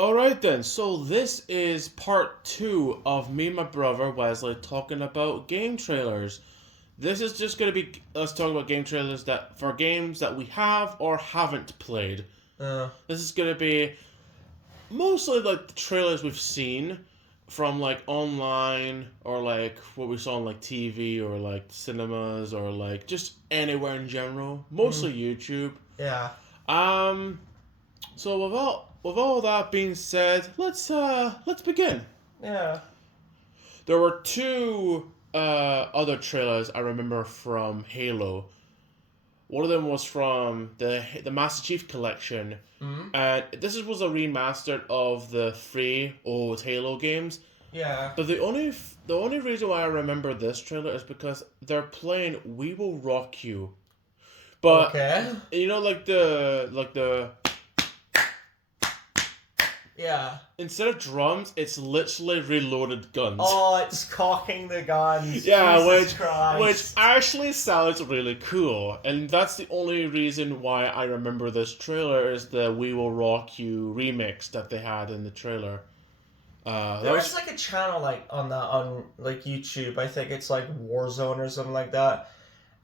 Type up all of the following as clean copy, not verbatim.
Alright then, so this is part two of me and my brother Wesley talking about game trailers. This is just gonna be us talking about game trailers that for games that we have or haven't played. Uh, This is gonna be mostly like the trailers we've seen from like online or like what we saw on like TV or like cinemas or like just anywhere in general. Mostly YouTube. yeah. Um so with all that being said, let's begin. Yeah. There were two other trailers I remember from Halo. One of them was from the Master Chief Collection, Mm? and was a remastered of the three old Halo games. Yeah. But the only reason why I remember this trailer is because they're playing "We Will Rock You," but Okay. you know, like the Yeah. instead of drums, it's literally reloaded guns. Oh, it's cocking the guns. Yeah, Jesus which Christ. actually sounds really cool, and that's the only reason why I remember this trailer is the "We Will Rock You" remix that they had in the trailer. There was like a channel on like YouTube. I think it's like Warzone or something like that.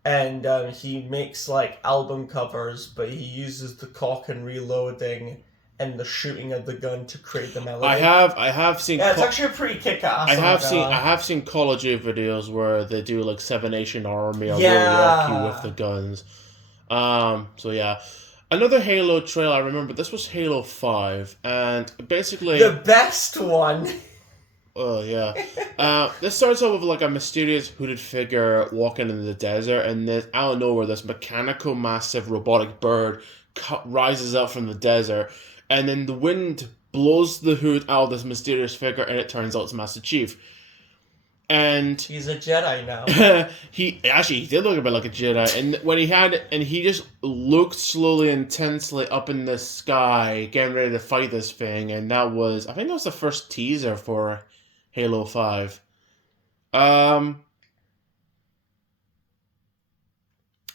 And he makes like album covers, but he uses the cock and reloading and the shooting of the gun to create the melody. I have seen Yeah, it's actually a pretty kick-ass. I have seen Call of Duty videos where they do like Seven Nation Army or Yeah. Will Rock You with the guns. So yeah. Another Halo trailer I remember, this was Halo 5, and basically The best one. oh yeah. This starts off with like a mysterious hooded figure walking in the desert, and this out of nowhere, this mechanical, massive robotic bird rises up from the desert, and then the wind blows the hood out of this mysterious figure, and it turns out it's Master Chief. And He's a Jedi now. he did look a bit like a Jedi, and he just looked slowly, intensely up in the sky, getting ready to fight this thing, and I think that was the first teaser for Halo 5.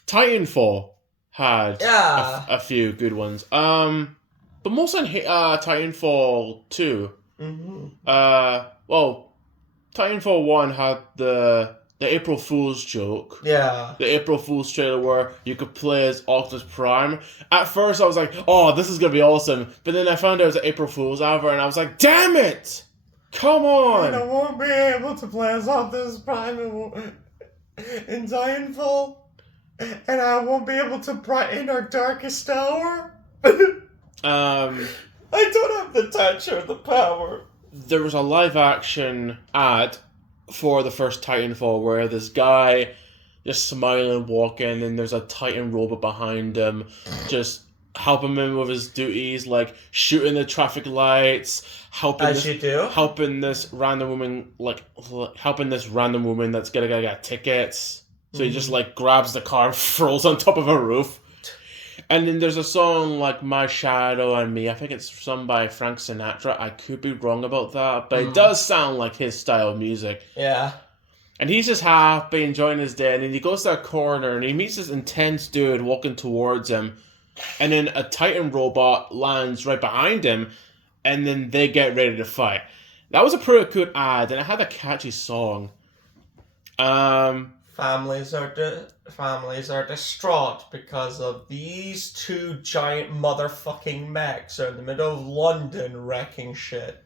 Titanfall had Yeah. a few good ones. But most on Titanfall 2. Mm-hmm. Well, Titanfall 1 had the April Fool's joke. Yeah. The April Fool's trailer where you could play as Optimus Prime. At first I was like, oh, this is going to be awesome. But then I found out it was an April Fool's advert and I was like, damn it! Come on! I won't be able to play as Optimus Prime in Titanfall. And I won't be able to brighten our darkest hour. Um, I don't have the touch or the power. there was a live action ad for the first Titanfall where this guy just smiling, walking, and there's a Titan robot behind him, just helping him with his duties, like shooting the traffic lights, helping this random woman, helping this random woman that's gonna get tickets. So he just like grabs the car and throws on top of a roof. And then there's a song like My Shadow and Me. I think it's sung by Frank Sinatra. I could be wrong about that, but it does sound like his style of music. Yeah. And he's just happy, enjoying his day, and then he goes to a corner and he meets this intense dude walking towards him. And then a Titan robot lands right behind him, and then they get ready to fight. That was a pretty cool ad, and it had a catchy song. Families are distraught because of these two giant motherfucking mechs are in the middle of London wrecking shit.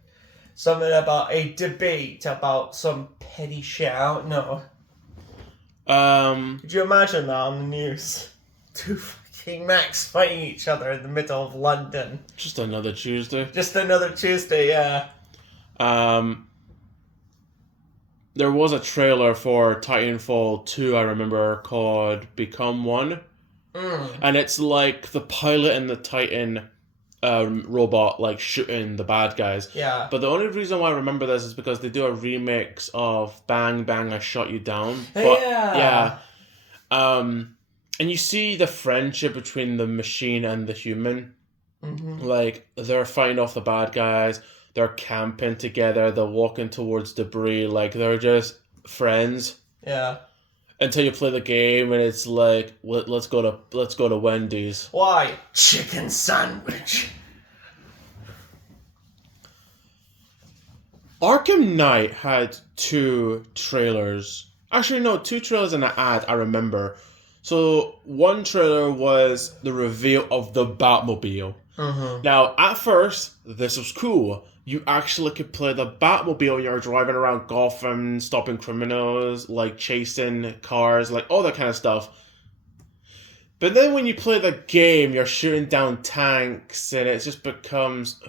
Something about a debate about some petty shit. I don't know. Could you imagine that on the news? Two fucking mechs fighting each other in the middle of London. Just another Tuesday. Just another Tuesday, yeah. There was a trailer for Titanfall 2, I remember, called Become One. And it's like the pilot and the Titan robot like shooting the bad guys. Yeah. But the only reason why I remember this is because they do a remix of Bang Bang I Shot You Down. Yeah. And you see the friendship between the machine and the human. Mm-hmm. Like, they're fighting off the bad guys. They're camping together. They're walking towards debris. Like, they're just friends. Yeah. Until you play the game and it's like, let's go to Wendy's. Why? Chicken sandwich. Arkham Knight had 2 trailers. Actually, no, 2 trailers and an ad, I remember. So, one trailer was the reveal of the Batmobile. Mm-hmm. Now, at first, this was cool. You actually could play the Batmobile and you're driving around Gotham, stopping criminals, like chasing cars, like all that kind of stuff. But then when you play the game, you're shooting down tanks and it just becomes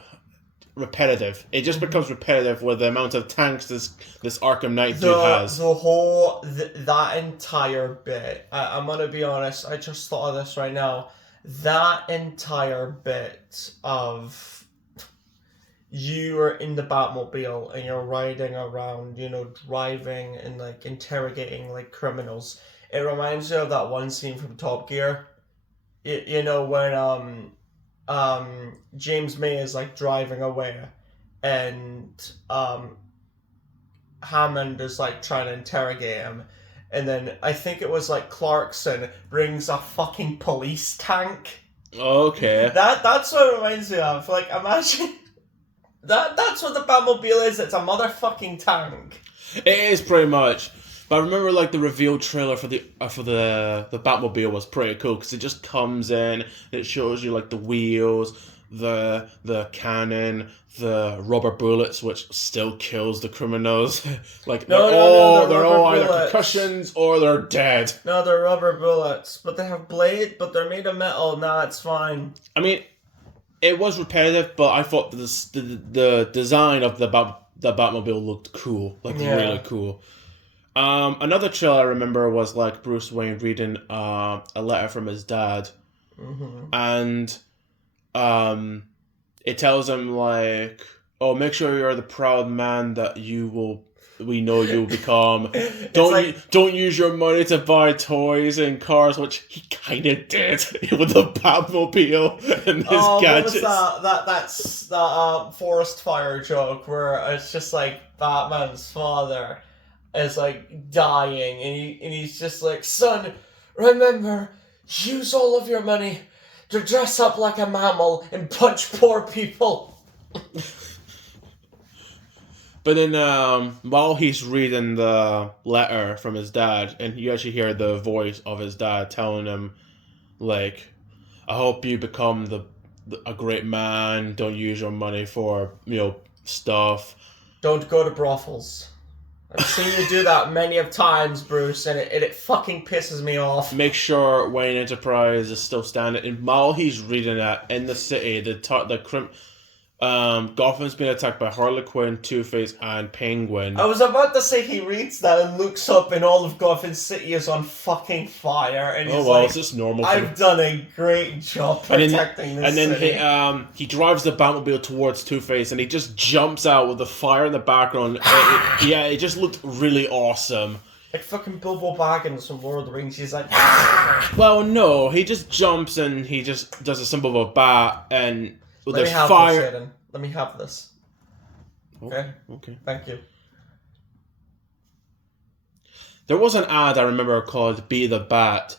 repetitive. It just becomes repetitive with the amount of tanks this Arkham Knight dude has. That entire bit, I'm going to be honest, I just thought of this right now. That entire bit of you are in the Batmobile and you're riding around, driving and like interrogating like criminals. It reminds me of that one scene from Top Gear. When James May is like driving away and Hammond is like trying to interrogate him, and then I think it was like Clarkson brings a fucking police tank. Okay. That's what it reminds me of. Like, imagine that's what the Batmobile is. It's a motherfucking tank. It is pretty much. But I remember like the reveal trailer for the Batmobile was pretty cool because it just comes in, it shows you like the wheels, the cannon, the rubber bullets, which still kills the criminals. Like they're all either concussions or they're dead. No, they're rubber bullets, but they have blade, but they're made of metal. Nah, it's fine. I mean, it was repetitive, but I thought the design of the Batmobile looked cool, like really cool. Another trailer I remember was like Bruce Wayne reading a letter from his dad, and it tells him like, "Oh, make sure you're the proud man that we know you'll become. Don't use your money to buy toys and cars," which he kind of did with the Batmobile and his gadgets. What was that's that forest fire joke where it's just like Batman's father is like dying and he's just like, "Son, remember, use all of your money to dress up like a mammal and punch poor people." But then while he's reading the letter from his dad, and you actually hear the voice of his dad telling him, like, "I hope you become a great man. Don't use your money for, stuff. Don't go to brothels. I've seen you do that many of times, Bruce, and it fucking pisses me off. Make sure Wayne Enterprise is still standing." And while he's reading that, in the city, Gotham's been attacked by Harley Quinn, Two-Face, and Penguin. I was about to say he reads that and looks up and all of Gotham City is on fucking fire, and he's it's just normal. I've done a great job protecting this city. And then he drives the Batmobile towards Two-Face, and he just jumps out with the fire in the background. It just looked really awesome. Like fucking Bilbo Baggins from Lord of the Rings, he's like... Well, no, he just jumps and he just does a symbol of a bat, and... Let me have this, Aiden. Let me have this. Okay? Okay. Thank you. There was an ad I remember called Be the Bat,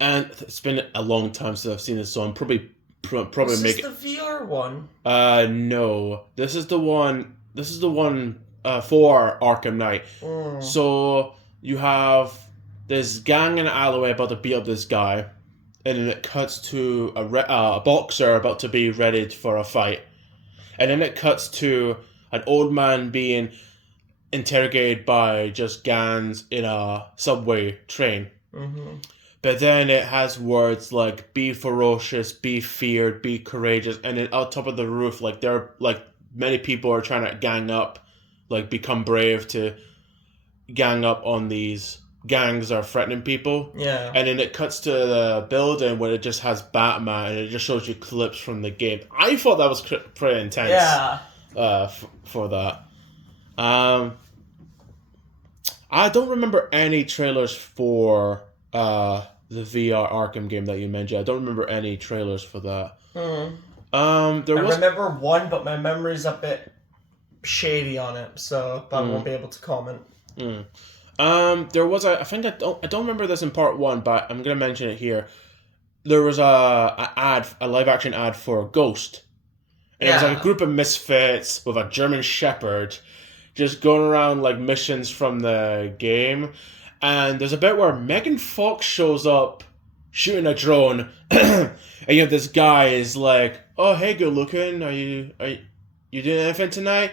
and it's been a long time since I've seen this, so I'm probably Is this the VR one? No. This is the one for Arkham Knight. So you have this gang in an alleyway about to beat up this guy. And then it cuts to a boxer about to be ready for a fight. And then it cuts to an old man being interrogated by just gangs in a subway train. But then it has words like, "Be ferocious, be feared, be courageous." And then on top of the roof, many people are trying to gang up, become brave to gang up on these gangs are threatening people. Yeah. And then it cuts to the building where it just has Batman and it just shows you clips from the game. I thought that was pretty intense. Yeah. For that. I don't remember any trailers for the VR Arkham game that you mentioned. I don't remember any trailers for that. I remember one, but my memory's a bit shady on it, so I won't be able to comment. There was I don't remember this in part 1, but I'm gonna mention it here. There was a live action ad for Ghost, and it was like a group of misfits with a German Shepherd just going around like missions from the game. And there's a bit where Megan Fox shows up shooting a drone, and you have this guy is like, "Oh, hey, good looking. Are you doing anything tonight?"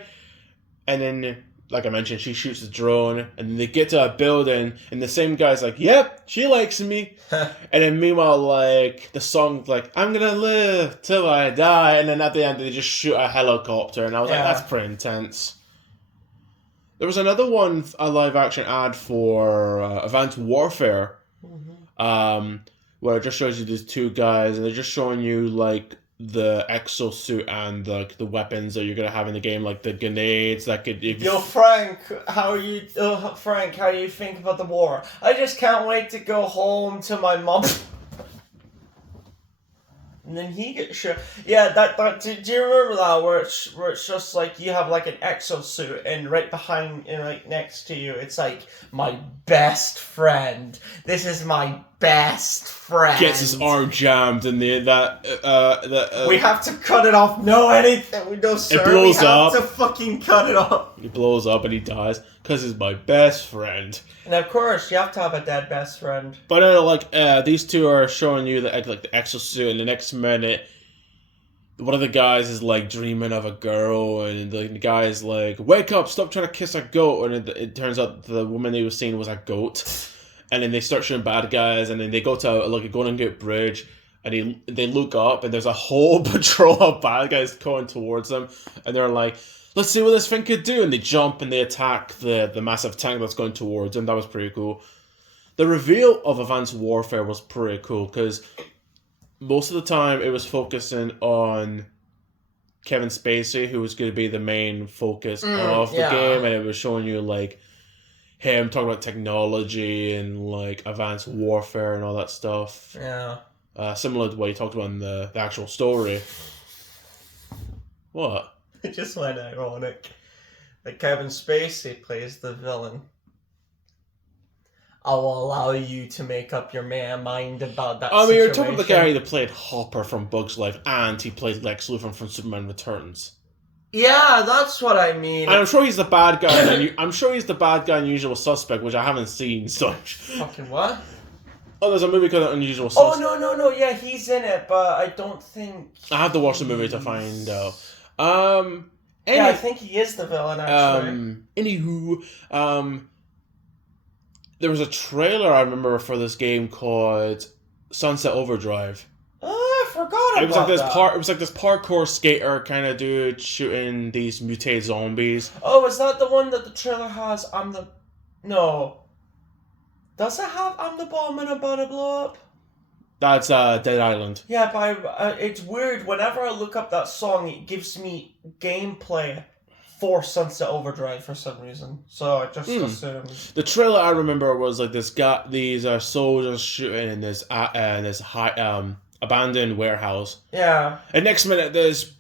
And then, like I mentioned, she shoots the drone, and then they get to a building, and the same guy's like, "Yep, she likes me." And then meanwhile, like the song, like, "I'm gonna live till I die," and then at the end they just shoot a helicopter, and I was like, "That's pretty intense." There was another one, a live action ad for Advanced Warfare, where it just shows you these two guys, and they're just showing you like the exosuit and the weapons that you're gonna have in the game, like the grenades that could. Yo, Frank, how are you? Frank, how do you think about the war? I just can't wait to go home to my mom. And then he gets shot. Yeah, do you remember that where it's just like you have like an exosuit and right behind and right next to you it's like my best friend. This is my best friend. Gets his arm jammed and we have to cut it off. No, anything. No, sir. It blows up. We have to fucking cut it off. He blows up and he dies because he's my best friend. And of course, you have to have a dead best friend. But these two are showing you the exosuit, and the next minute, one of the guys is like dreaming of a girl, and the guy is like, "Wake up! Stop trying to kiss a goat!" And it turns out the woman he was seeing was a goat. And then they start shooting bad guys, and then they go to like a Golden Gate Bridge, and they look up, and there's a whole patrol of bad guys going towards them, and they're like, "Let's see what this thing could do," and they jump and they attack the massive tank that's going towards them. That was pretty cool. The reveal of Advanced Warfare was pretty cool, because most of the time it was focusing on Kevin Spacey, who was going to be the main focus of the game, and it was showing you like him talking about technology and like Advanced Warfare and all that stuff. Yeah. Similar to what he talked about in the actual story. What? It just went ironic. Like Kevin Spacey plays the villain. I will allow you to make up your mind about that situation. You're talking about the guy that played Hopper from Bug's Life, and he played Lex Luthor from Superman Returns. Yeah, that's what I mean. And I'm sure he's the bad guy. I'm sure he's the bad guy in Unusual Suspect, which I haven't seen. So. Fucking what? Oh, there's a movie called Unusual Suspect. Oh no! Yeah, he's in it, but I don't think. I have to watch the movie to find out. Yeah, I think he is the villain. Actually. Anywho, there was a trailer I remember for this game called Sunset Overdrive. Oh, I forgot about it was like this that. It was like this parkour skater kind of dude shooting these mutated zombies. Oh, is that the one that the trailer has? No. Does it have "I'm the bomb and I'm about to blow up"? That's Dead Island. Yeah, but it's weird. Whenever I look up that song, it gives me gameplay for Sunset Overdrive for some reason. So I just assumed. The trailer I remember was like these soldiers shooting in this abandoned warehouse. Yeah. And next minute, there's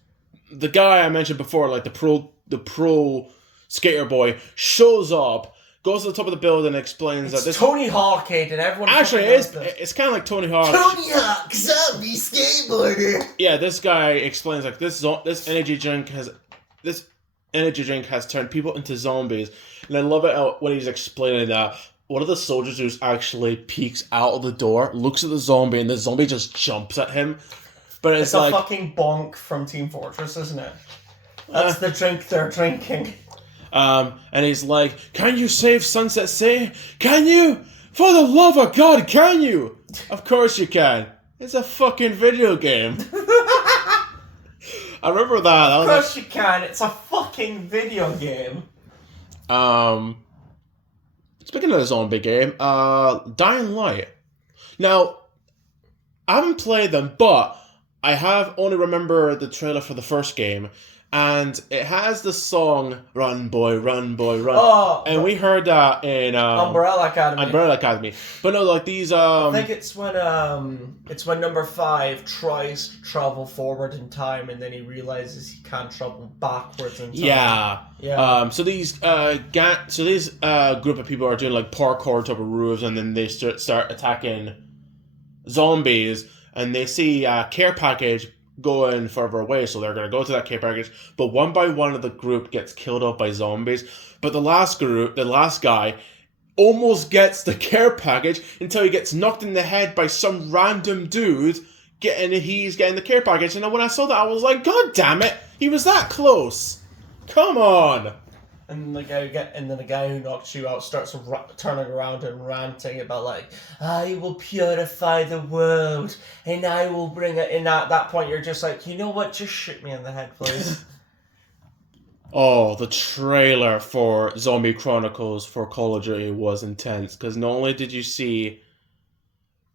the guy I mentioned before, like the pro skater boy, shows up. Goes to the top of the building and explains that this Tony Hawk, Aiden. Everyone actually it's kind of like Tony Hawk. Tony Hawk, zombie skateboarder. Yeah, this guy explains like this energy drink has turned people into zombies, and I love it when he's explaining that one of the soldiers who actually peeks out of the door, looks at the zombie, and the zombie just jumps at him. But it's like a fucking bonk from Team Fortress, isn't it? That's the drink they're drinking. And he's like, "Can you save Sunset City? Can you? For the love of God, can you?" Of course you can. It's a fucking video game. I remember that. Of course you can. It's a fucking video game. Speaking of a zombie game, Dying Light. Now, I haven't played them, but I have only remember the trailer for the first game. And it has the song "Run Boy, Run Boy, Run," and we heard that in Umbrella Academy. But no, like these. I think it's when number 5 tries to travel forward in time, and then he realizes he can't travel backwards in time. Yeah. So these group of people are doing like parkour type of roofs, and then they start attacking zombies, and they see a care package going further away, so they're going to go to that care package. But one by one of the group gets killed off by zombies. But the last guy, almost gets the care package until he gets knocked in the head by some random dude. He's getting the care package. And when I saw that, I was like, God damn it! He was that close. Come on. And the guy who knocked you out starts turning around and ranting about like, I will purify the world and I will bring it. And at that point, you're just like, you know what? Just shoot me in the head, please. Oh, the trailer for Zombie Chronicles for Call of Duty was intense because not only did you see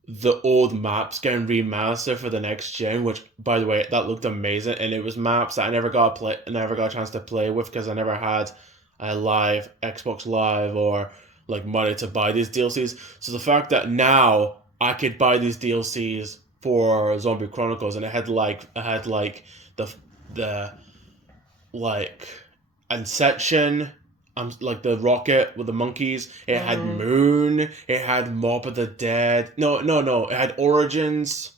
the old maps getting remastered for the next gen, which by the way that looked amazing, and it was maps that I never got a chance to play with because I never had a live Xbox Live or like money to buy these DLCs. So the fact that now I could buy these DLCs for Zombie Chronicles, and it had the Inception, like the rocket with the monkeys. It had Moon. It had Mob of the Dead. No. It had Origins.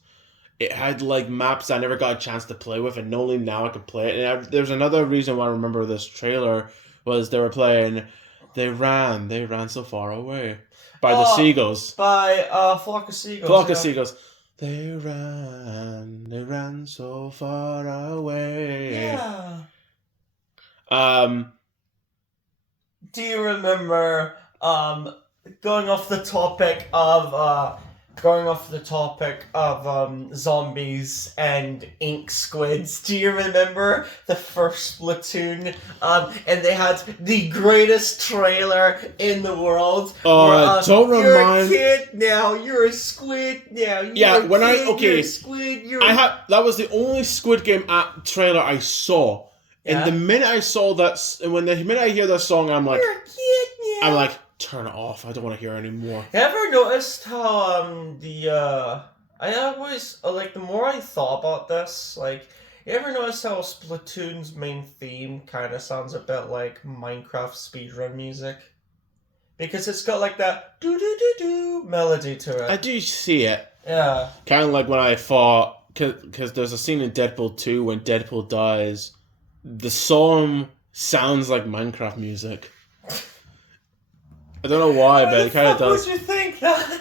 It had like maps I never got a chance to play with, and only now I could play it. And there's another reason why I remember this trailer was they were playing They Ran So Far Away by the Seagulls. By Flock of Seagulls. Flock of Seagulls. They ran so far away. Yeah. Do you remember going off the topic of zombies and ink squids? Do you remember the first Splatoon? And they had the greatest trailer in the world. Don't remind. You're a kid now. You're a squid now. You're a squid. That was the only Squid Game trailer I saw. Yeah. And the minute I saw that, the minute I hear that song, I'm like, you're a kid now. I'm like, turn it off. I don't want to hear it anymore. You ever noticed how I always the more I thought about this, like, you ever notice how Splatoon's main theme kind of sounds a bit like Minecraft speedrun music? Because it's got like that do do do do melody to it. I do see it. Yeah. Kind of like when I thought, because there's a scene in Deadpool 2 when Deadpool dies. The song sounds like Minecraft music. I don't know why, but it kind of does. Would you think that?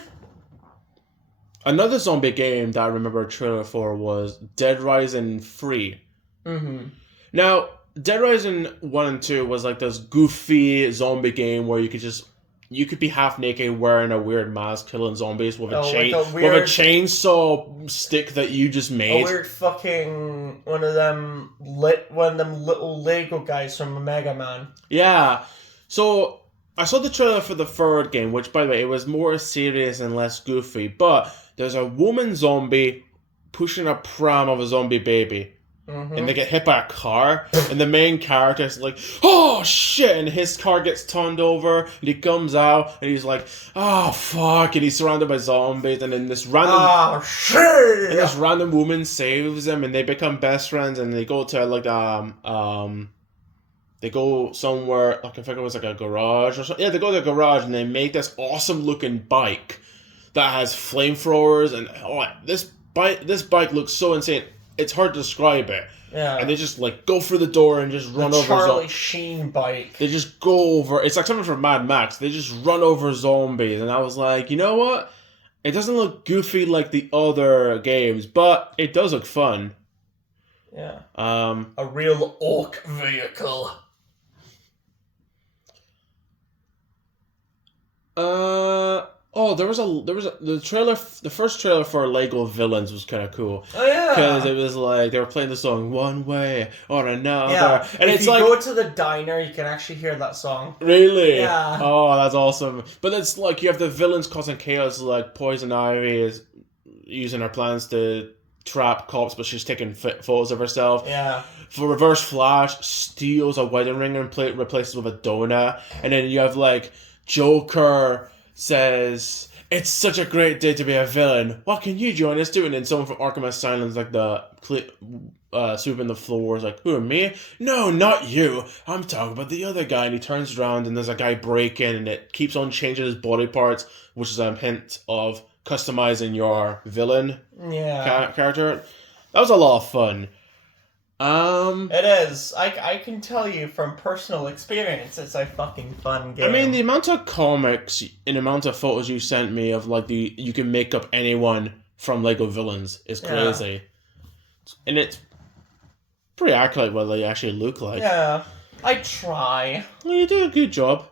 Another zombie game that I remember a trailer for was Dead Rising 3. Mm-hmm. Now, Dead Rising 1 and 2 was like this goofy zombie game where you could be half naked wearing a weird mask killing zombies with a chainsaw stick that you just made. A weird fucking one of them little Lego guys from Mega Man. Yeah. So I saw the trailer for the third game, which by the way, it was more serious and less goofy, but there's a woman zombie pushing a pram of a zombie baby. Mm-hmm. And they get hit by a car, and the main character is like, oh shit, and his car gets turned over, and he comes out, and he's like, oh fuck, and he's surrounded by zombies, and then this random this random woman saves him, and they become best friends, and they go to they go somewhere, like I think it was like a garage or something. Yeah, they go to a garage, and they make this awesome looking bike that has flamethrowers, and this bike looks so insane. It's hard to describe it. Yeah. And they just like go through the door and just run over Charlie Sheen bike. They just go over. It's like something from Mad Max. They just run over zombies. And I was like, you know what? It doesn't look goofy like the other games, but it does look fun. Yeah. A real orc vehicle. The trailer. The first trailer for Lego Villains was kind of cool. Oh yeah, because it was like they were playing the song "One Way or Another." Yeah, and if you go to the diner, you can actually hear that song. Really? Yeah. Oh, that's awesome. But it's like you have the villains causing chaos, like Poison Ivy is using her plans to trap cops, but she's taking photos of herself. Yeah. For Reverse Flash, steals a wedding ring and replaces with a donut, and then you have like Joker says, it's such a great day to be a villain. What can you join us to? And then someone from Arkham Asylum's like sweeping the floors like, who, me? No, not you. I'm talking about the other guy. And he turns around and there's a guy breaking and it keeps on changing his body parts, which is a hint of customizing your villain character. That was a lot of fun. It is. I can tell you from personal experience, it's a fucking fun game. I mean, the amount of comics and the amount of photos you sent me of like you can make up anyone from Lego villains is crazy, and it's pretty accurate what they actually look like. Yeah, I try. Well, you do a good job.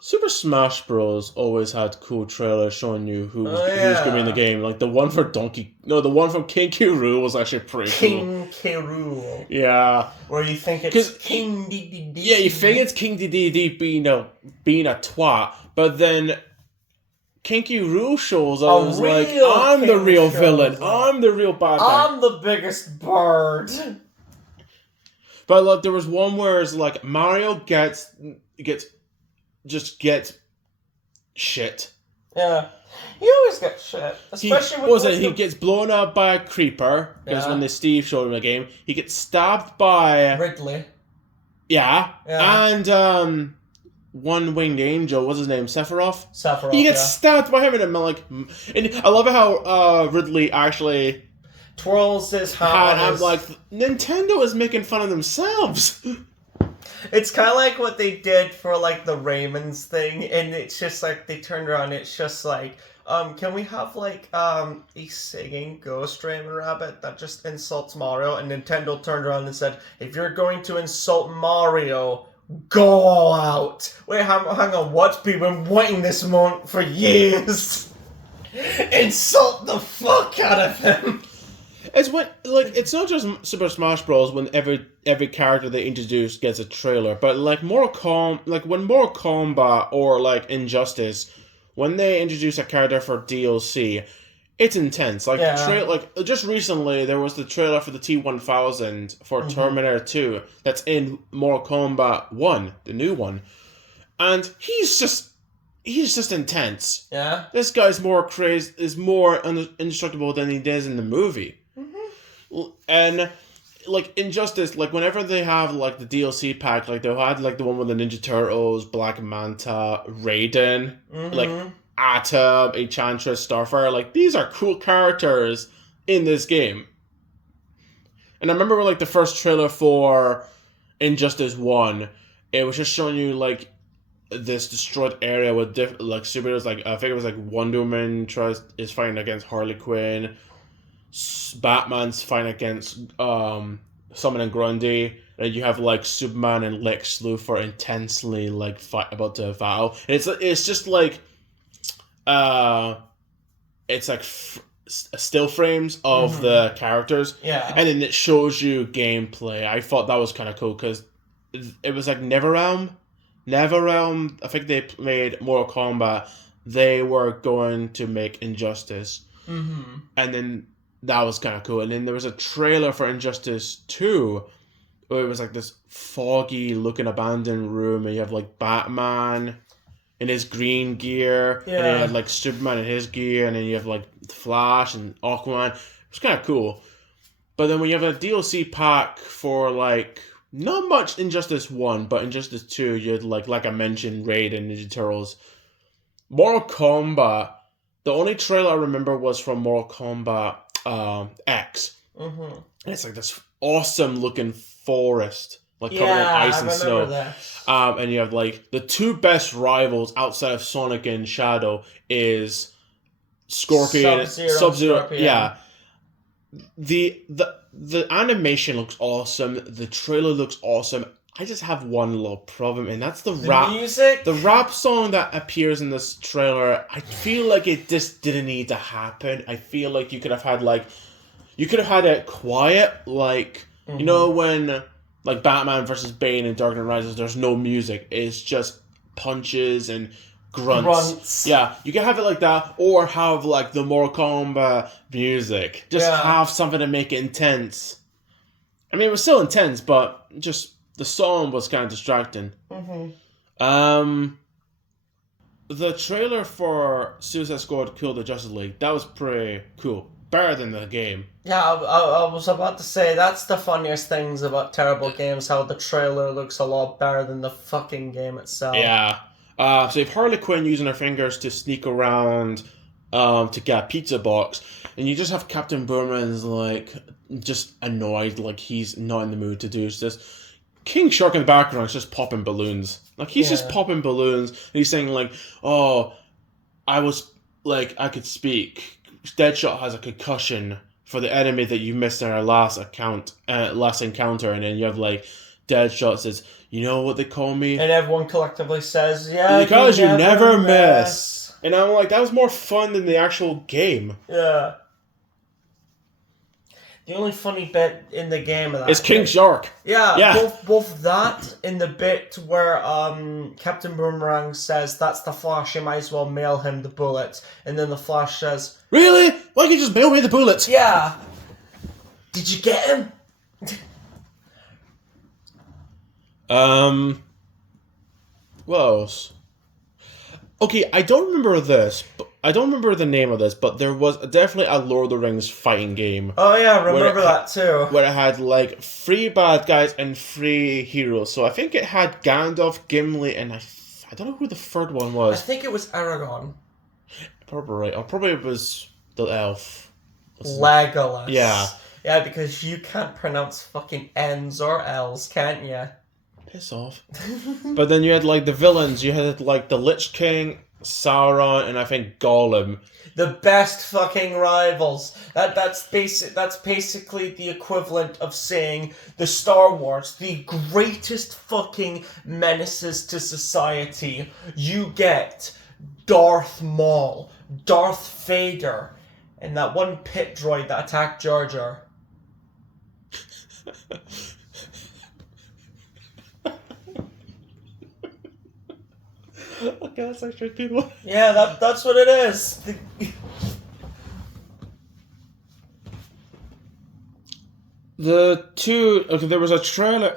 Super Smash Bros. Always had cool trailers showing you who's going to be in the game. Like the one for the one from King K. Rool was actually pretty cool. King K. Rool. Yeah. Where you think it's King DDD. Yeah, you think it's King DDD being a twat, but then King K. Rool shows up and was like, I'm the real villain. I'm the real bad guy. I'm the biggest bird. But like, there was one where it's like Mario gets shit. Yeah. You always get shit. Especially he gets blown up by a creeper, because when the Steve showed him the game, he gets stabbed by Ridley. Yeah. And one winged angel, what's his name? Sephiroth? He gets stabbed by him, and I'm like, and I love how Ridley actually twirls his hand. I'm like, Nintendo is making fun of themselves. It's kind of like what they did for, like, the Rayman's thing, and it's just, like, they turned around, it's just, like, can we have, like, a singing ghost Rayman Rabbit that just insults Mario? And Nintendo turned around and said, if you're going to insult Mario, go all out. Wait, hang on, what? We've been waiting this moment for years. Insult the fuck out of him. It's when, like, it's not just Super Smash Bros. When every character they introduce gets a trailer, but like when Mortal Kombat or like Injustice, when they introduce a character for DLC, it's intense. Like just recently there was the trailer for the T-1000 for Terminator 2 that's in Mortal Kombat 1, the new one, and he's just intense. Yeah, this guy's more indestructible than he is in the movie. And like Injustice, like whenever they have like the DLC pack, like they had like the one with the Ninja Turtles, Black Manta, Raiden, like Atom, Enchantress, Starfire, like these are cool characters in this game. And I remember like the first trailer for Injustice 1, it was just showing you like this destroyed area with different like superheroes, like I think it was like Wonder Woman is fighting against Harley Quinn, Batman's fighting against Solomon and Grundy, and you have like Superman and Lex Luthor intensely like about to battle, and it's just like it's like still frames of the characters, and then it shows you gameplay. I thought that was kind of cool because it was like NetherRealm. I think they made Mortal Kombat. They were going to make Injustice, and then that was kind of cool. And then there was a trailer for Injustice 2 where it was like this foggy looking abandoned room, and you have like Batman in his green gear, and then you have like Superman in his gear, and then you have like Flash and Aquaman. It was kind of cool. But then when you have a DLC pack for like not much Injustice 1, but Injustice 2, you had like I mentioned, Raiden, Ninja Turtles. Mortal Kombat, the only trailer I remember was from Mortal Kombat X. And it's like this awesome looking forest, like covered in ice and snow. That. And you have like the two best rivals outside of Sonic and Shadow is Scorpion, Sub-Zero. Yeah. The animation looks awesome. The trailer looks awesome. I just have one little problem, and that's the rap music. The rap song that appears in this trailer, I feel like it just didn't need to happen. I feel like you could have had it quiet, like you know when like Batman versus Bane in Dark Knight Rises, there's no music. It's just punches and grunts. Yeah, you can have it like that, or have like the Mortal Kombat music. Just have something to make it intense. I mean, it was still intense, but just the song was kind of distracting. The trailer for Suicide Squad Kill the Justice League, that was pretty cool. Better than the game. Yeah, I was about to say, that's the funniest things about terrible games, how the trailer looks a lot better than the fucking game itself. Yeah. So you have Harley Quinn using her fingers to sneak around to get a pizza box, and you just have Captain Boomerang's like just annoyed, like he's not in the mood to do this. King Shark in the background is just popping balloons. Like he's just popping balloons, and he's saying like, "Oh, I could speak. Deadshot has a concussion for the enemy that you missed in our last encounter," and then you have like Deadshot says, "You know what they call me?" And everyone collectively says, "Yeah, because you never miss." And I'm like, that was more fun than the actual game. Yeah. The only funny bit in the game of that is King Shark. Yeah. Both that and the bit where Captain Boomerang says, "That's the Flash, you might as well mail him the bullets." And then the Flash says, "Really? Why can't you just mail me the bullets?" Yeah. Did you get him? What else? Okay, I don't remember this. I don't remember the name of this, but there was definitely a Lord of the Rings fighting game. Oh yeah, I remember that too. Where it had like 3 bad guys and 3 heroes. So I think it had Gandalf, Gimli, and I don't know who the third one was. I think it was Aragorn. Probably right. Or probably it was the elf. Legolas. Yeah. Yeah, because you can't pronounce fucking N's or L's, can't you? Piss off. But then you had like the villains. You had like the Lich King, Sauron, and I think Gollum. The best fucking rivals. That's basically the equivalent of saying the Star Wars, the greatest fucking menaces to society. You get Darth Maul, Darth Vader, and that one pit droid that attacked Jar Jar. Okay, that's actually a good one. Yeah, that's what it is. There was a trailer.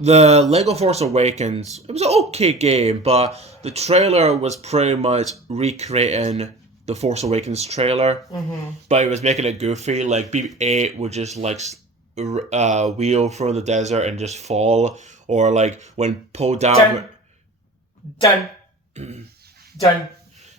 The Lego Force Awakens. It was an okay game, but the trailer was pretty much recreating the Force Awakens trailer. Mm-hmm. But it was making it goofy. Like BB-8 would just like wheel through the desert and just fall, or like when Poe Dameron. Done.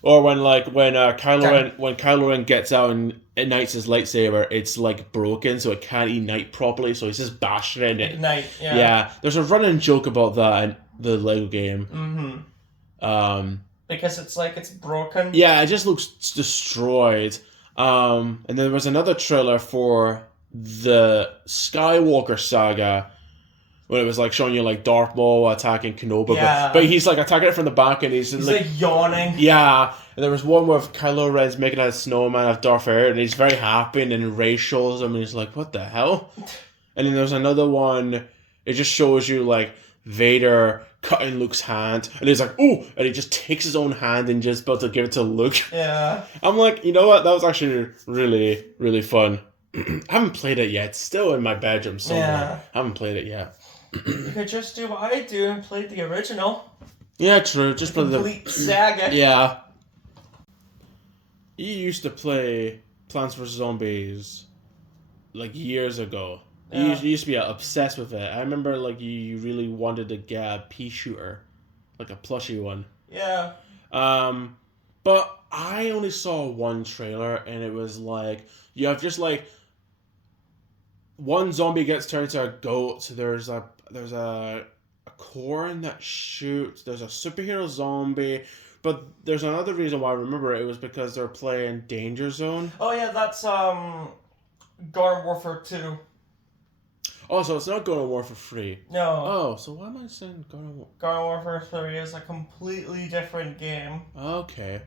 Or when Kylo Ren gets out and ignites his lightsaber, it's like broken, so it can't ignite properly. So he's just bashing it. Ignite. Yeah. Yeah. There's a running joke about that in the Lego game. Mm-hmm. Because it's broken. Yeah, it just looks destroyed. And then there was another trailer for the Skywalker saga, when it was like showing you like Darth Maul attacking Kenobi, but he's like attacking it from the back and he's like yawning. Yeah, and there was one where Kylo Ren's making a snowman of Darth Vader and he's very happy, and then Rey shows him and he's like, "What the hell?" And then there's another one. It just shows you like Vader cutting Luke's hand, and he's like, "Oh!" and he just takes his own hand and just about to give it to Luke. Yeah. I'm like, you know what? That was actually really, really fun. I haven't played it yet. It's still in my bedroom somewhere. Yeah. I haven't played it yet. You could just do what I do and play the original. Yeah, true. Just play the complete saga. Yeah. You used to play Plants vs. Zombies like years ago. Yeah. You used to be obsessed with it. I remember like you really wanted to get a pea shooter, like a plushie one. Yeah. But I only saw one trailer, and it was like you have just like one zombie gets turned into a goat. So there's a corn that shoots. There's a superhero zombie. But there's another reason why I remember it. It was because they're playing Danger Zone. Oh yeah, that's Garden Warfare 2. Oh, so it's not Garden Warfare 3. No. Oh, so why am I saying Garden Warfare? Garden Warfare 3 is a completely different game. Okay.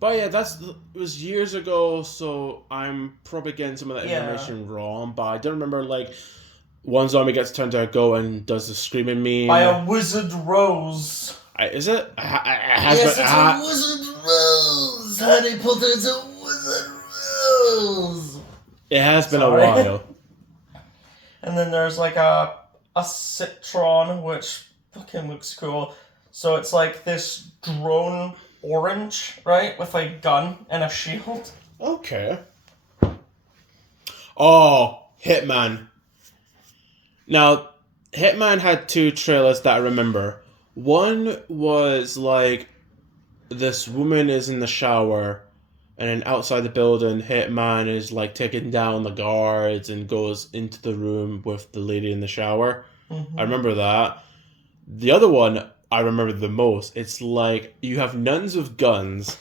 But yeah, it was years ago, so I'm probably getting some of that information wrong. But I don't remember like one zombie gets turned to a goat and does the screaming meme. By a Wizard Rose. Is it? Yes, it's a Wizard Rose! Harry Potter's a Wizard Rose! It has been a while. And then there's like a Citron, which fucking looks cool. So it's like this drone orange, right? With a gun and a shield. Okay. Oh, Hitman. Now, Hitman had 2 trailers that I remember. One was like this woman is in the shower, and then outside the building, Hitman is like taking down the guards and goes into the room with the lady in the shower. Mm-hmm. I remember that. The other one I remember the most. It's like you have nuns with guns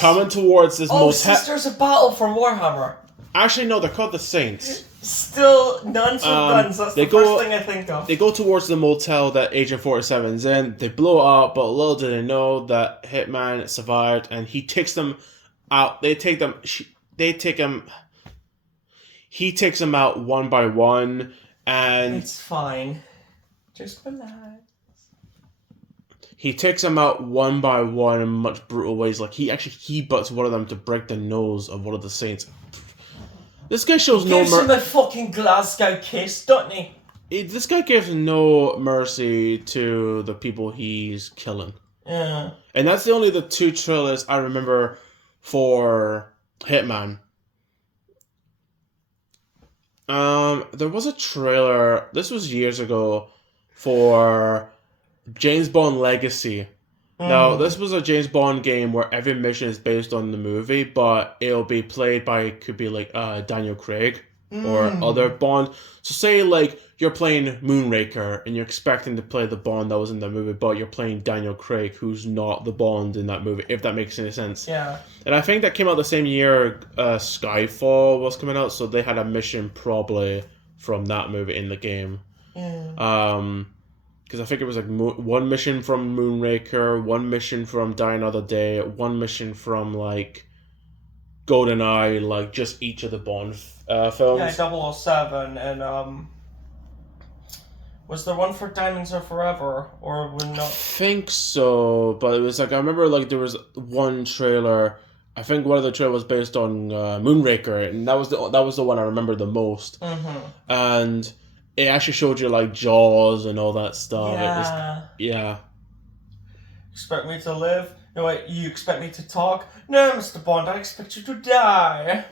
coming towards this motel. Oh, Sisters of Battle from Warhammer. Actually, no, they're called the Saints. Still, nuns with guns. That's the first thing I think of. They go towards the motel that Agent 47's in. They blow it up, but little do they know that Hitman survived, and he takes them out. He takes them out one by one, and it's fine. Just relax. He takes them out one by one in much brutal ways. Like he butts one of them to break the nose of one of the Saints. This guy shows no mercy. Gives him a fucking Glasgow kiss, doesn't he? This guy gives no mercy to the people he's killing. Yeah. And that's only the two trailers I remember for Hitman. There was a trailer, this was years ago, for James Bond Legacy. Now, this was a James Bond game where every mission is based on the movie, but it'll be played by, could be like Daniel Craig or other Bond. So say like you're playing Moonraker and you're expecting to play the Bond that was in the movie, but you're playing Daniel Craig, who's not the Bond in that movie, if that makes any sense. Yeah. And I think that came out the same year Skyfall was coming out, so they had a mission probably from that movie in the game. Because I think it was like one mission from Moonraker, one mission from Die Another Day, one mission from like GoldenEye, like just each of the Bond films. Yeah, 007, and was there one for Diamonds Are Forever, or when not? I think so, but it was like I remember like there was one trailer. I think one of the trailers was based on Moonraker, and that was the one I remember the most. Mm-hmm. And it actually showed you like Jaws and all that stuff. Yeah. Expect me to live? No, wait, you expect me to talk? No, Mr. Bond, I expect you to die.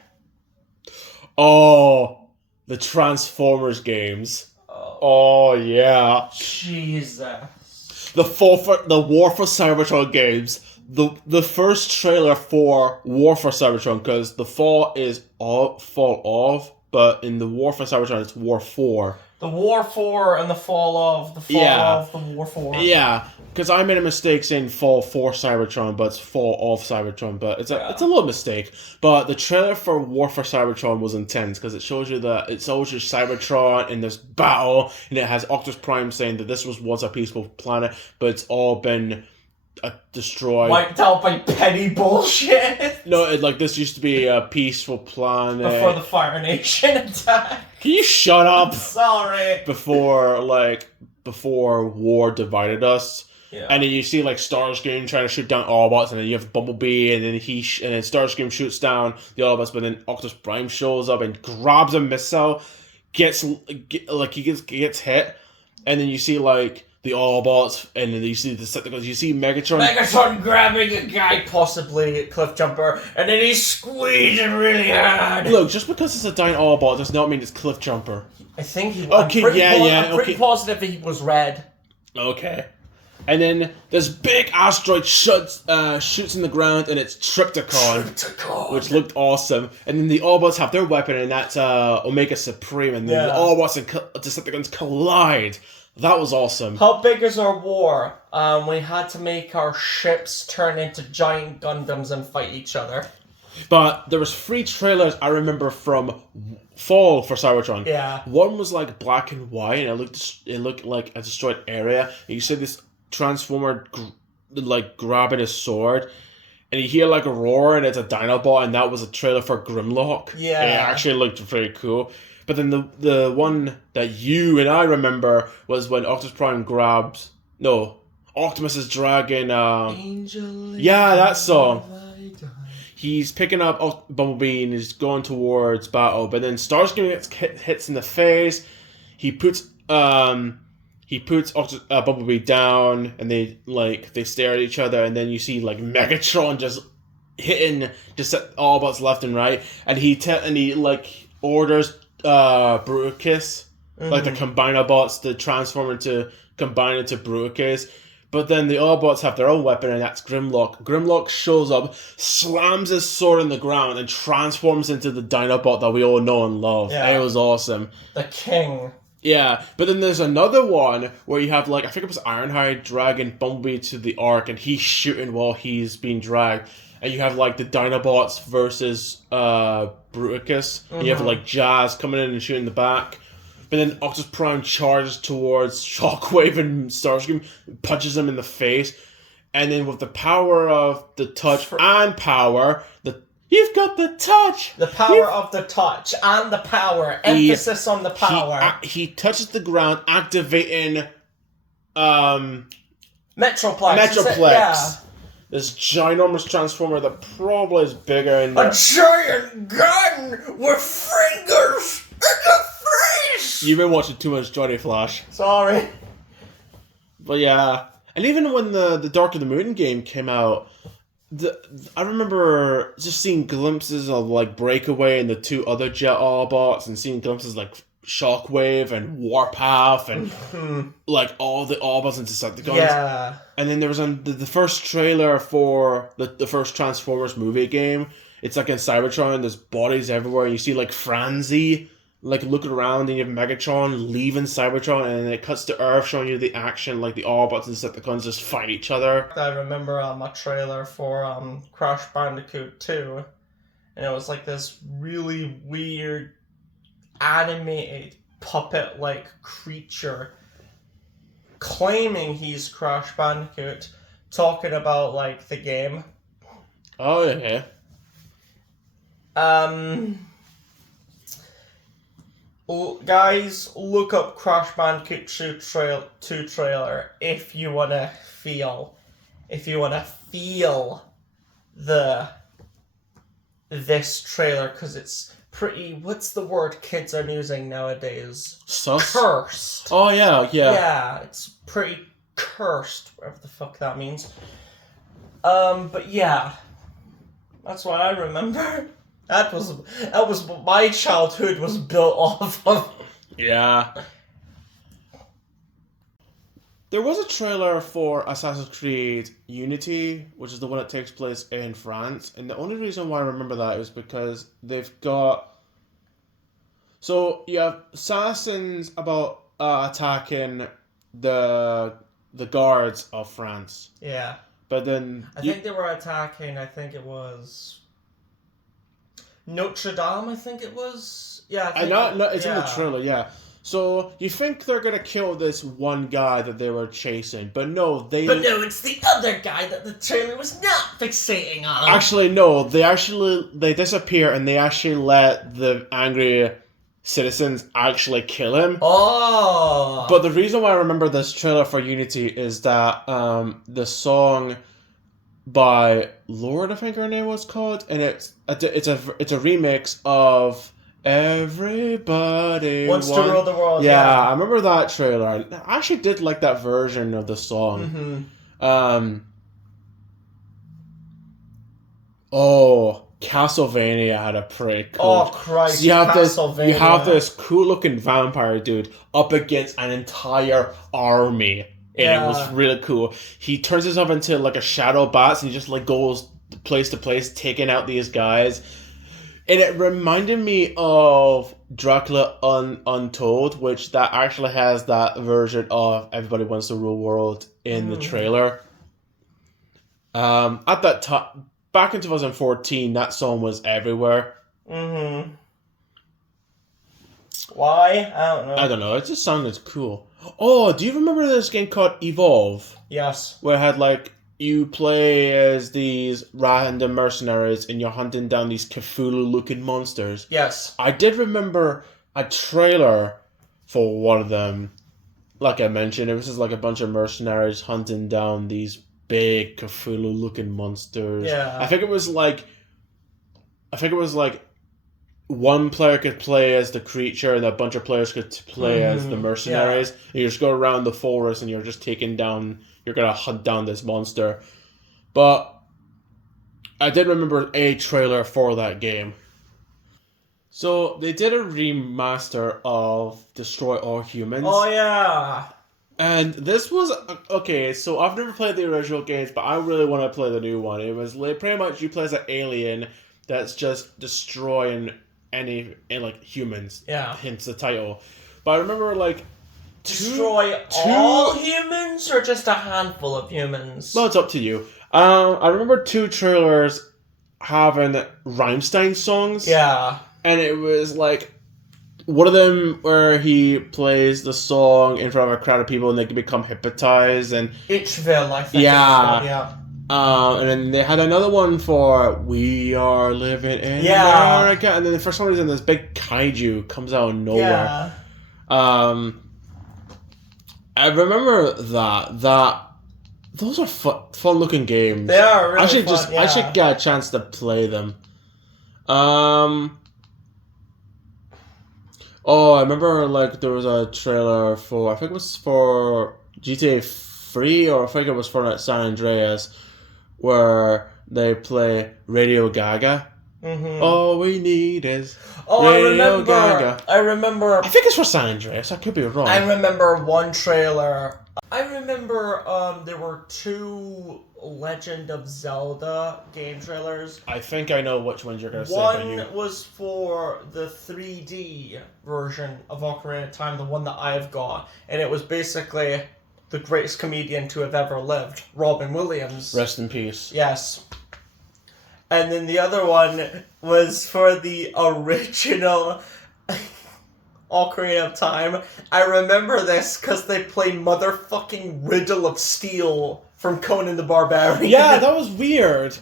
Oh, the Transformers games. Oh yeah. Jesus. The War for Cybertron games. The first trailer for War for Cybertron, because the fall is fall of, but in the War for Cybertron it's War 4. The War 4 and the fall of the War 4. Yeah, because I made a mistake saying fall for Cybertron, but it's fall of Cybertron. But it's a little mistake. But the trailer for War for Cybertron was intense because it shows you Cybertron in this battle, and it has Optimus Prime saying that this was once a peaceful planet, but it's all been destroyed, wiped out by petty bullshit. No, this used to be a peaceful planet before the Fire Nation attack. Can you shut up? Sorry. Before war divided us. Yeah. And then you see Starscream trying to shoot down Autobots, and then you have Bumblebee, and then Starscream shoots down the Autobots, but then Optimus Prime shows up and grabs a missile, gets hit, and then you see the Autobots, and then you see the Decepticons. You see Megatron grabbing a guy, possibly a cliff jumper, and then he's squeezing really hard. Look, just because it's a dying Autobot does not mean it's cliff jumper. I think he was. Okay, I'm pretty positive he was red. Okay. And then this big asteroid shoots in the ground, and it's Trypticon, which looked awesome. And then the Autobots have their weapon, and that's Omega Supreme, and then the Autobots and Decepticons collide. That was awesome. How big is our war? We had to make our ships turn into giant Gundams and fight each other. But there was 3 trailers I remember from Fall for Cybertron. Yeah. One was black and white, and it looked like a destroyed area. And you see this Transformer grabbing his sword, and you hear a roar, and it's a Dinobot, and that was a trailer for Grimlock. Yeah. It actually looked very cool. But then the one that you and I remember was when Optimus Prime grabs... No, Optimus is dragging... Angel, yeah, that song. He's picking up Bumblebee and is going towards battle, but then Starscream gets hits in the face. He puts Bumblebee down, and they stare at each other, and then you see Megatron just hitting Autobots left and right, and he orders Bruticus, the Combinobots to transform into combine into Bruticus, But then the Autobots have their own weapon, and that's Grimlock. Grimlock shows up, slams his sword in the ground, and transforms into the Dinobot that we all know and love. Yeah. And it was awesome. The king. Yeah, but then there's another one where you have, like, I think it was Ironhide dragging Bumblebee to the Ark, and he's shooting while he's being dragged. And you have, like, the Dinobots versus Bruticus. And you have, like, Jazz coming in and shooting the back. But then Optimus Prime charges towards Shockwave and Starscream, punches him in the face. And then with the power of the touch and power, you've got the touch! The power of the touch and the power. Emphasis on the power. He touches the ground, activating Metroplex. Yeah. This ginormous transformer that probably is bigger in a giant gun with fingers in the face! You've been watching too much Johnny Flash. Sorry. But yeah. And even when the Dark of the Moon game came out, I remember just seeing glimpses of, like, Breakaway and the two other Jet Autobots, and seeing glimpses like Shockwave and Warpath and like all the Autobots and Decepticons. Yeah. And then there was the first trailer for the first Transformers movie game. It's like in Cybertron, there's bodies everywhere, and you see, like, Franzi, like, looking around, and you have Megatron leaving Cybertron, and then it cuts to Earth showing you the action, like the Autobots and Decepticons just fight each other. I remember a trailer for Crash Bandicoot 2, and it was like this really weird animated puppet-like creature claiming he's Crash Bandicoot, talking about, like, the game. Oh, yeah. Guys, look up Crash Bandicoot 2 trailer if you wanna feel this trailer, because it's pretty, what's the word kids are using nowadays? Sus? Cursed. Oh, yeah. Yeah, it's pretty cursed, whatever the fuck that means. But yeah, that's what I remember. That was what my childhood was built off of. Yeah. There was a trailer for Assassin's Creed Unity, which is the one that takes place in France, and the only reason why I remember that is because they've got... So, you have assassins about attacking the guards of France. Yeah. But then... I think they were attacking, I think it was... Notre Dame, I think it was. Yeah, it's in the trailer, yeah. So you think they're gonna kill this one guy that they were chasing, but no, it's the other guy that the trailer was not fixating on. Actually, no, they disappear, and they actually let the angry citizens actually kill him. Oh. But the reason why I remember this trailer for Unity is that the song by Lorde, I think her name was called, and it's a remix of Everybody Wants to Rule the World. Yeah, I remember that trailer. I actually did like that version of the song. Castlevania had a pretty cool... Oh, Christ, so you have this cool-looking vampire dude up against an entire army. And it was really cool. He turns himself into, like, a shadow bat, and he just, like, goes place to place, taking out these guys. And it reminded me of Dracula Untold, which that actually has that version of Everybody Wants to Rule the World in the trailer. At that time, back in 2014, that song was everywhere. Why? I don't know. It just sounded cool. Oh, do you remember this game called Evolve? Yes. Where it had, like, you play as these random mercenaries and you're hunting down these Cthulhu-looking monsters. Yes. I did remember a trailer for one of them. Like I mentioned, it was just like a bunch of mercenaries hunting down these big Cthulhu-looking monsters. Yeah. I think it was like one player could play as the creature and a bunch of players could play as the mercenaries. And you just go around the forest and you're just you're going to hunt down this monster. But I did remember a trailer for that game. So they did a remaster of Destroy All Humans. Oh, yeah. And this was okay. So I've never played the original games, but I really want to play the new one. It was pretty much you play as an alien that's just destroying any like humans. Yeah. Hence the title. But I remember like destroy all humans or just a handful of humans? Well, it's up to you. I remember 2 trailers having Rammstein songs. Yeah. And it was like one of them where he plays the song in front of a crowd of people and they can become hypnotized and Itchville, I think. Yeah. And then they had another one for We Are Living in America, and then for some reason this big kaiju comes out of nowhere. Yeah. I remember that those are fun looking games. They are really fun. I should get a chance to play them. Oh, I remember like there was a trailer for I think it was for GTA 3 or I think it was for San Andreas where they play Radio Gaga. Mm-hmm. All we need is Radio Gaga. I remember. I think it's for San Andreas. I could be wrong. I remember one trailer. I remember there were 2 Legend of Zelda game trailers. I think I know which ones you're going to say. One was for the 3D version of Ocarina of Time, the one that I've got, and it was basically the greatest comedian to have ever lived, Robin Williams. Rest in peace. Yes. And then the other one was for the original Ocarina of Time. I remember this because they play motherfucking Riddle of Steel from Conan the Barbarian. Yeah, that was weird.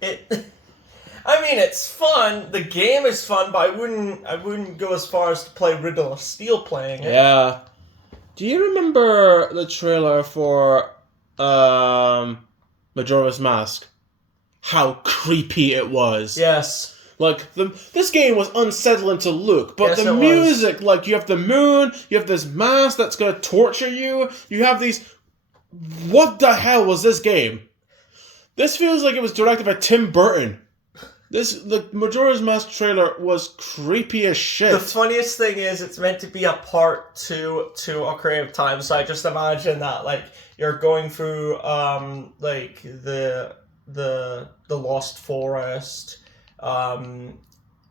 I mean, it's fun. The game is fun, but I wouldn't go as far as to play Riddle of Steel playing it. Yeah. Do you remember the trailer for Majora's Mask? How creepy it was. Yes. Like, this game was unsettling to look, but the music, like, you have the moon, you have this mask that's gonna torture you, you have these... What the hell was this game? This feels like it was directed by Tim Burton. The Majora's Mask trailer was creepy as shit. The funniest thing is it's meant to be a part 2 to Ocarina of Time, so I just imagine that, like, you're going through, like, the Lost Forest,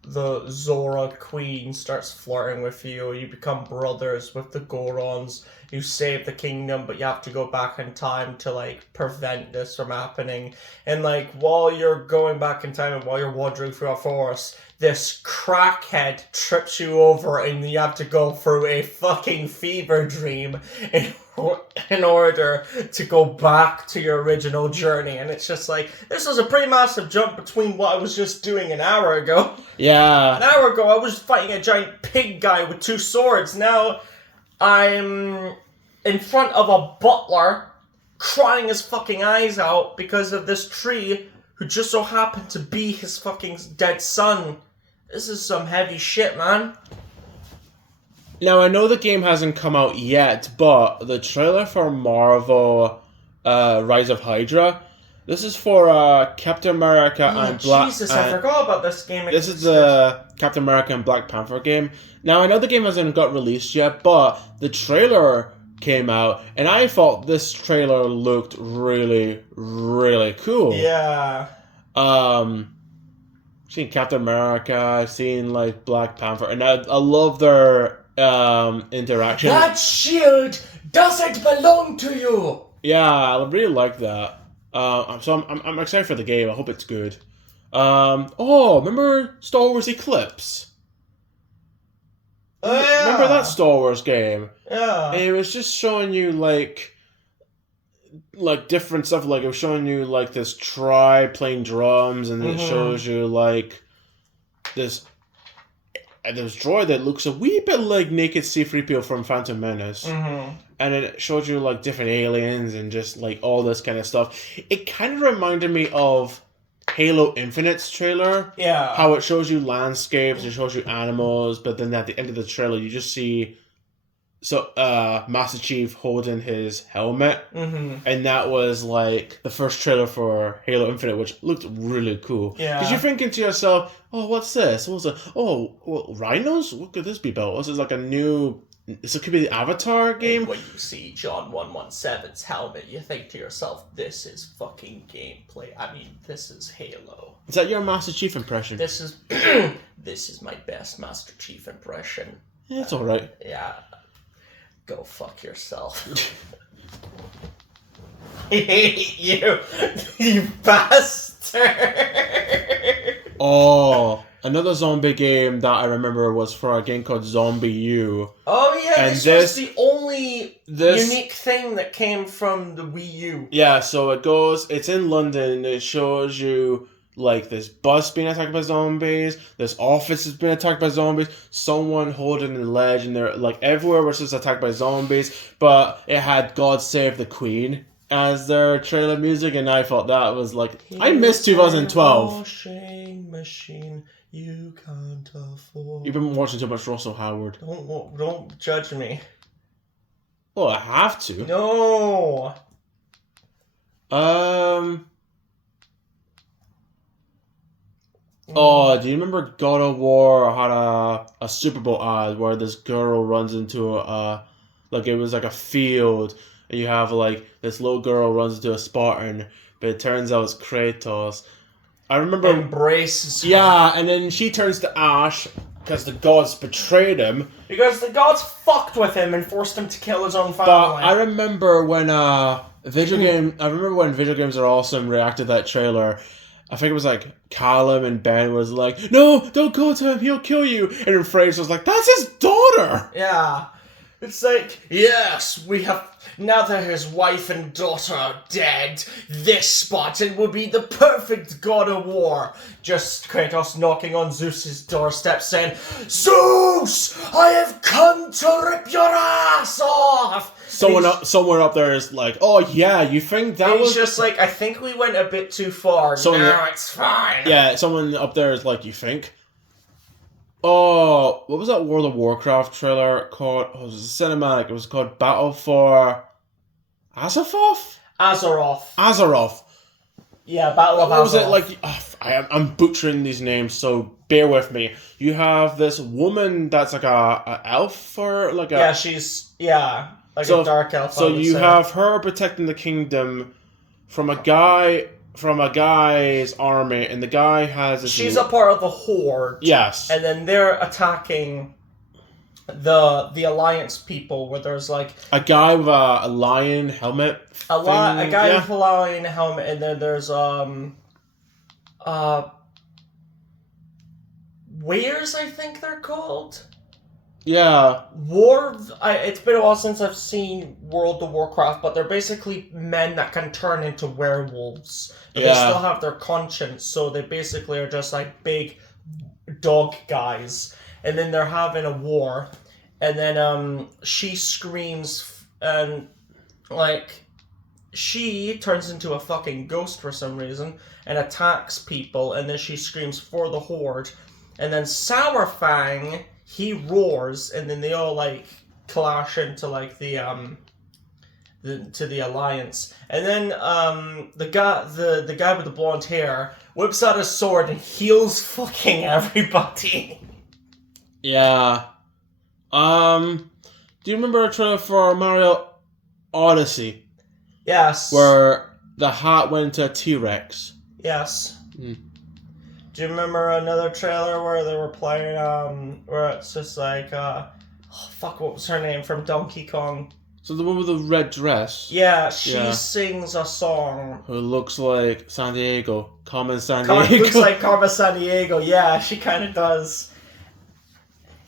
the Zora Queen starts flirting with you, you become brothers with the Gorons, you save the kingdom, but you have to go back in time to, like, prevent this from happening. And, like, while you're going back in time and while you're wandering through a forest, this crackhead trips you over and you have to go through a fucking fever dream in order to go back to your original journey. And it's just like, this was a pretty massive jump between what I was just doing an hour ago. Yeah. An hour ago, I was fighting a giant pig guy with 2 swords. Now, I'm in front of a butler crying his fucking eyes out because of this tree who just so happened to be his fucking dead son. This is some heavy shit, man. Now, I know the game hasn't come out yet, but the trailer for Marvel Rise of Hydra, this is for Captain America and Black... Jesus, I forgot about this game. This is the Captain America and Black Panther game. Now, I know the game hasn't got released yet, but the trailer came out, and I thought this trailer looked really, really cool. Yeah. Seen Captain America, I've seen, like, Black Panther, and I love their interaction. That shield doesn't belong to you! Yeah, I really like that. So I'm excited for the game. I hope it's good. Remember Star Wars Eclipse? Oh, yeah. Remember that Star Wars game? Yeah. And it was just showing you like different stuff. Like it was showing you like this tribe playing drums, and it shows you like this droid that looks a wee bit like naked C-3PO from Phantom Menace. Mm-hmm. And then it showed you like different aliens and just like all this kind of stuff. It kind of reminded me of Halo Infinite's trailer. Yeah. How it shows you landscapes, it shows you animals, but then at the end of the trailer you just see Master Chief holding his helmet. Mm-hmm. And that was like the first trailer for Halo Infinite, which looked really cool. Yeah. Because you're thinking to yourself, oh, what's this? What's it? Oh, well, rhinos? What could this be about? This is like a new It could be the Avatar game. And when you see John 117's helmet, you think to yourself, this is fucking gameplay. I mean, this is Halo. Is that your Master Chief impression? This is this is my best Master Chief impression. Yeah, it's alright. Yeah. Go fuck yourself. I hate you, you bastard. Oh, another zombie game that I remember was for a game called Zombie U. Oh yeah, and this was the only unique thing that came from the Wii U. Yeah, so it's in London, it shows you like this bus being attacked by zombies, this office is being attacked by zombies, someone holding a ledge, and they're like everywhere was just attacked by zombies, but it had God Save the Queen as their trailer music, and I thought that was like, I miss 2012. Washing machine you can't afford. You've been watching too much Russell Howard. Don't judge me. Well, I have to. No. Oh, do you remember God of War had a Super Bowl ad where this girl runs into it was like a field, and you have like this little girl runs into a Spartan, but it turns out it's Kratos. I remember embraces her. Yeah, and then she turns to ash because the gods betrayed him. Because the gods fucked with him and forced him to kill his own family. But I remember when video games are awesome reacted to that trailer. I think it was like Callum and Ben was like, no, don't go to him, he'll kill you. And then Fraser was like, that's his daughter. Yeah. It's like, yes, we have, now that his wife and daughter are dead, this Spartan will be the perfect God of War. Just Kratos knocking on Zeus's doorstep saying, Zeus, I have come to rip your ass off. Someone up there is like, oh yeah, you think that was... He's just like, I think we went a bit too far. No, it's fine. Yeah, someone up there is like, you think? Oh, what was that World of Warcraft trailer called? Oh, it was a cinematic. It was called Battle for Azeroth? Azeroth. Yeah, Battle of Azeroth. What was it like? I'm butchering these names, so bear with me. You have this woman that's like a elf or like a... Yeah, she's... Yeah, like a dark elf. So you have her protecting the kingdom from a guy's army, and the guy has... She's a part of the Horde. Yes. And then they're attacking the Alliance people, where there's like... A guy with a lion helmet. A guy with a lion helmet, and then there's... Wares, I think they're called? Yeah. It's been a while since I've seen World of Warcraft, but they're basically men that can turn into werewolves. But they still have their conscience, so they basically are just like big dog guys. And then they're having a war, and then she screams, and like she turns into a fucking ghost for some reason and attacks people, and then she screams for the Horde. And then Sourfang, he roars, and then they all like clash into like the Alliance. And then the guy with the blonde hair whips out his sword and heals fucking everybody. Yeah. Do you remember a trailer for Mario Odyssey? Yes. Where the hat went to a T-Rex. Yes. Do you remember another trailer where they were playing, where it's just like, what was her name from Donkey Kong? So the one with the red dress? Yeah, she sings a song. Who looks like San Diego. Carmen San Diego. Looks like Carmen San Diego, yeah, she kind of does.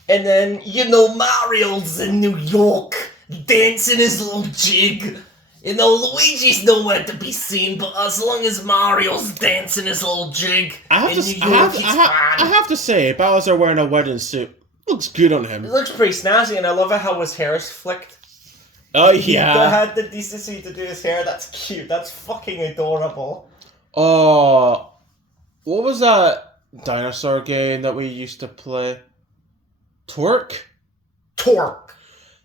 And then, Mario's in New York, dancing his little jig. Luigi's nowhere to be seen, but as long as Mario's dancing his little jig in New York, he's fine. I have to say, Bowser wearing a wedding suit looks good on him. It looks pretty snazzy, and I love how his hair is flicked. Oh, yeah. He had the decency to do his hair. That's cute. That's fucking adorable. Oh, what was that dinosaur game that we used to play? Torque.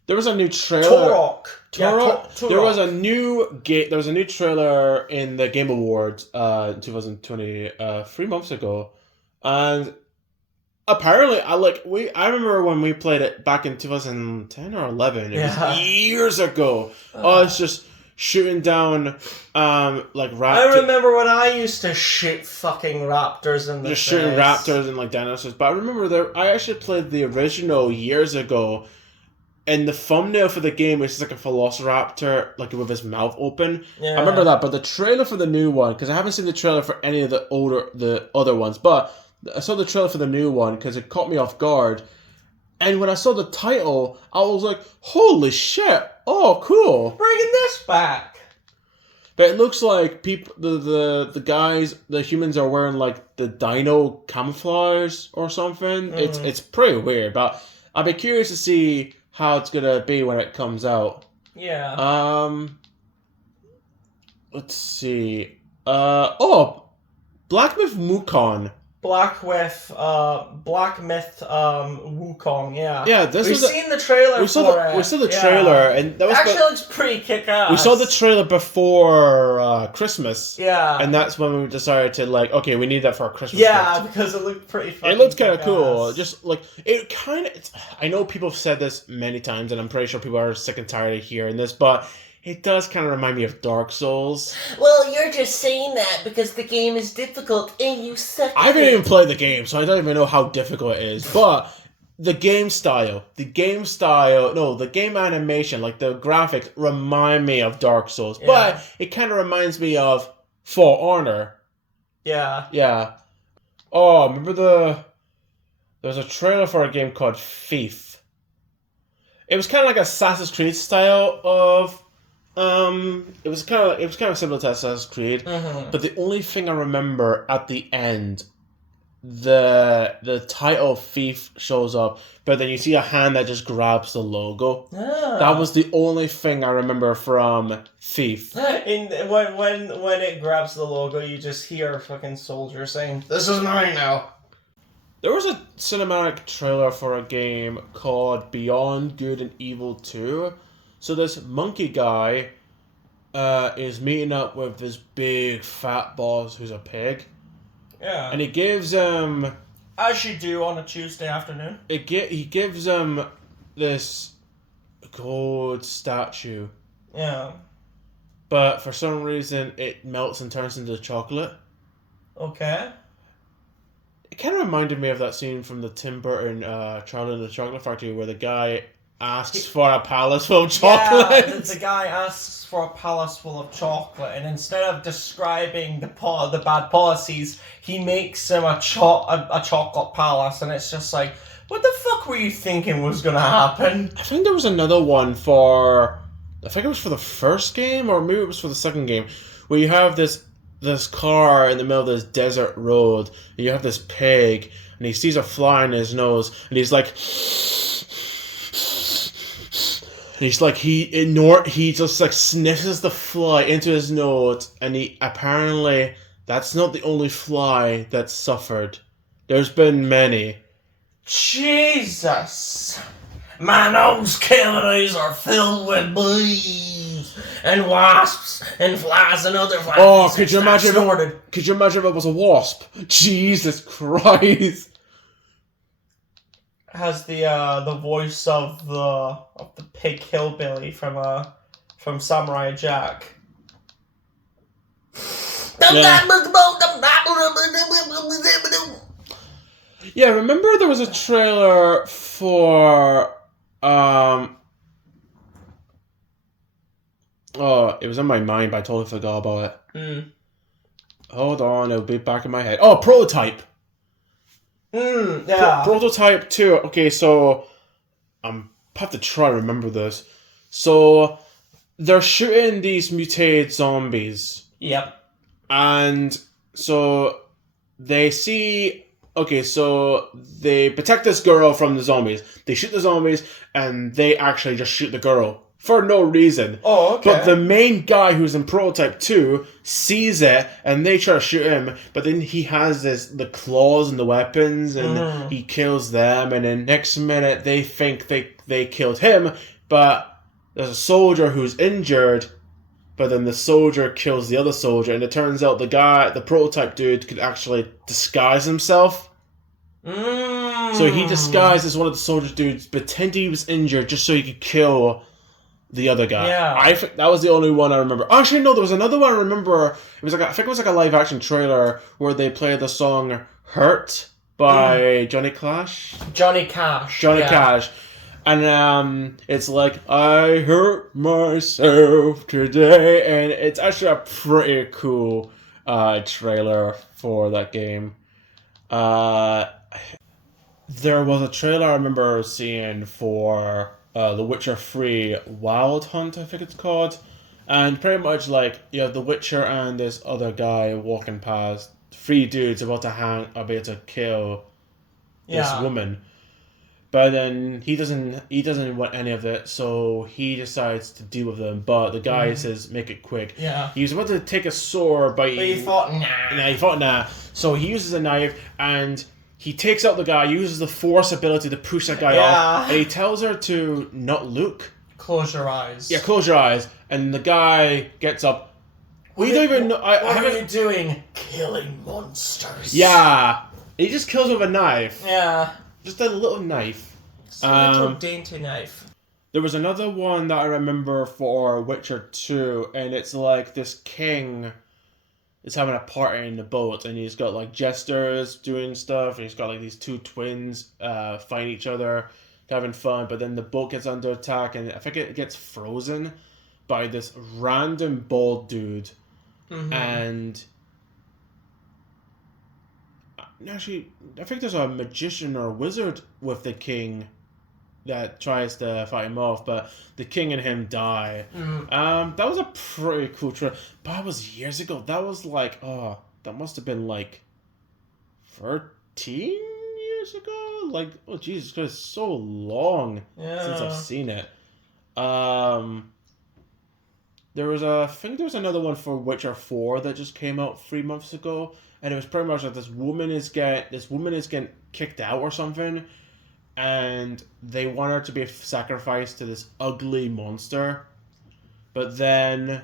There was a new trailer. Turok. There was a new game. There was a new trailer in the Game Awards in 2020, 3 months ago, and apparently, I remember when we played it back in 2010 or 11. It was years ago. It's just shooting down like raptors. I remember when I used to shoot fucking raptors in the face. Shooting raptors and like dinosaurs. But I remember I actually played the original years ago, and the thumbnail for the game is like a velociraptor like with his mouth open. Yeah. I remember that, but the trailer for the new one, because I haven't seen the trailer for any of the other ones, but I saw the trailer for the new one because it caught me off guard. And when I saw the title, I was like, holy shit, oh, cool. Bringing this back. But it looks like the guys, the humans are wearing like the dino camouflage or something. It's pretty weird, but I'll be curious to see how it's going to be when it comes out. Yeah. Let's see. Black Myth Wukong. Black Myth Wukong, yeah. Yeah, we've seen the trailer. We saw the trailer, and that was actually looks pretty kick-ass. We saw the trailer before Christmas. Yeah, and that's when we decided to we need that for our Christmas. Yeah, gift. Because it looked pretty. It looked kind of cool. Just like it kind of. I know people have said this many times, and I'm pretty sure people are sick and tired of hearing this, but it does kind of remind me of Dark Souls. Well, you're just saying that because the game is difficult and you suck. I haven't even played the game, so I don't even know how difficult it is. But the game animation, like the graphics, remind me of Dark Souls. Yeah. But it kind of reminds me of For Honor. Yeah. Yeah. Oh, remember there's a trailer for a game called Thief. It was kind of like Assassin's Creed style of. It was kind of similar to Assassin's Creed, but the only thing I remember at the end, the title Thief shows up, but then you see a hand that just grabs the logo. That was the only thing I remember from Thief. When it grabs the logo, you just hear a fucking soldier saying, "This is mine now." There was a cinematic trailer for a game called Beyond Good and Evil 2. So this monkey guy is meeting up with this big fat boss who's a pig. Yeah. And he gives him... As you do on a Tuesday afternoon. He gives him this gold statue. Yeah. But for some reason it melts and turns into chocolate. Okay. It kind of reminded me of that scene from the Tim Burton Charlie and the Chocolate Factory where the guy asks for a palace full of chocolate. Yeah, the guy asks for a palace full of chocolate, and instead of describing the bad policies, he makes him a chocolate palace, and it's just like, what the fuck were you thinking was gonna happen? I think there was another one for... I think it was for the first game, or maybe it was for the second game, where you have this car in the middle of this desert road, and you have this pig, and he sees a fly in his nose, and he's like... And he's like, he just like sniffs the fly into his nose, and apparently that's not the only fly that suffered. There's been many. Jesus! My nose cavities are filled with bees and wasps and flies and other flies. Oh, could you imagine if it was a wasp? Jesus Christ! Has the voice of the pig hillbilly from Samurai Jack. Yeah, remember there was a trailer for oh, it was in my mind, but I totally forgot about it. Hold on, it'll be back in my head. Oh, Prototype. Yeah. Prototype 2. Okay, so I have to try to remember this. So they're shooting these mutated zombies. Yep. And so they see... Okay, so they protect this girl from the zombies. They shoot the zombies, and they actually just shoot the girl. For no reason. Oh, okay. But the main guy who's in Prototype 2 sees it, and they try to shoot him, but then he has the claws and the weapons, and he kills them, and then next minute they think they killed him, but there's a soldier who's injured, but then the soldier kills the other soldier, and it turns out the Prototype dude could actually disguise himself. So he disguised as one of the soldier dudes, pretending he was injured just so he could kill the other guy. Yeah. I think that was the only one I remember. Actually, no, there was another one I remember. It was I think it was like a live action trailer where they played the song "Hurt" by Johnny Cash. Johnny Cash. And it's like, I hurt myself today. And it's actually a pretty cool trailer for that game. There was a trailer I remember seeing for The Witcher 3 Wild Hunt, I think it's called. And pretty much like, you have The Witcher and this other guy walking past. 3 dudes about to kill this woman. But then he doesn't want any of it, so he decides to deal with them. But the guy says, "Make it quick." Yeah. He was about to take a sword, but he thought, nah. Nah, he thought, nah. So he uses a knife and he takes out the guy. Uses the force ability to push that guy off, and he tells her to not look. Close your eyes. Yeah, close your eyes. And the guy gets up. We don't even know. What are you doing? Killing monsters. Yeah. He just kills with a knife. Yeah. Just a little knife. It's a little dainty knife. There was another one that I remember for Witcher 2, and it's like this king is having a party in the boat, and he's got like jesters doing stuff, and he's got like these 2 twins fighting each other, having fun, but then the boat gets under attack, and I think it gets frozen by this random bald dude, and actually, I think there's a magician or a wizard with the king that tries to fight him off, but the king and him die. That was a pretty cool trailer. But that was years ago. That was like, that must have been like 13 years ago? Like, oh Jesus Christ, it's so long since I've seen it. I think there was another one for Witcher 4 that just came out 3 months ago. And it was pretty much like this woman is getting kicked out or something, and they want her to be sacrificed to this ugly monster. But then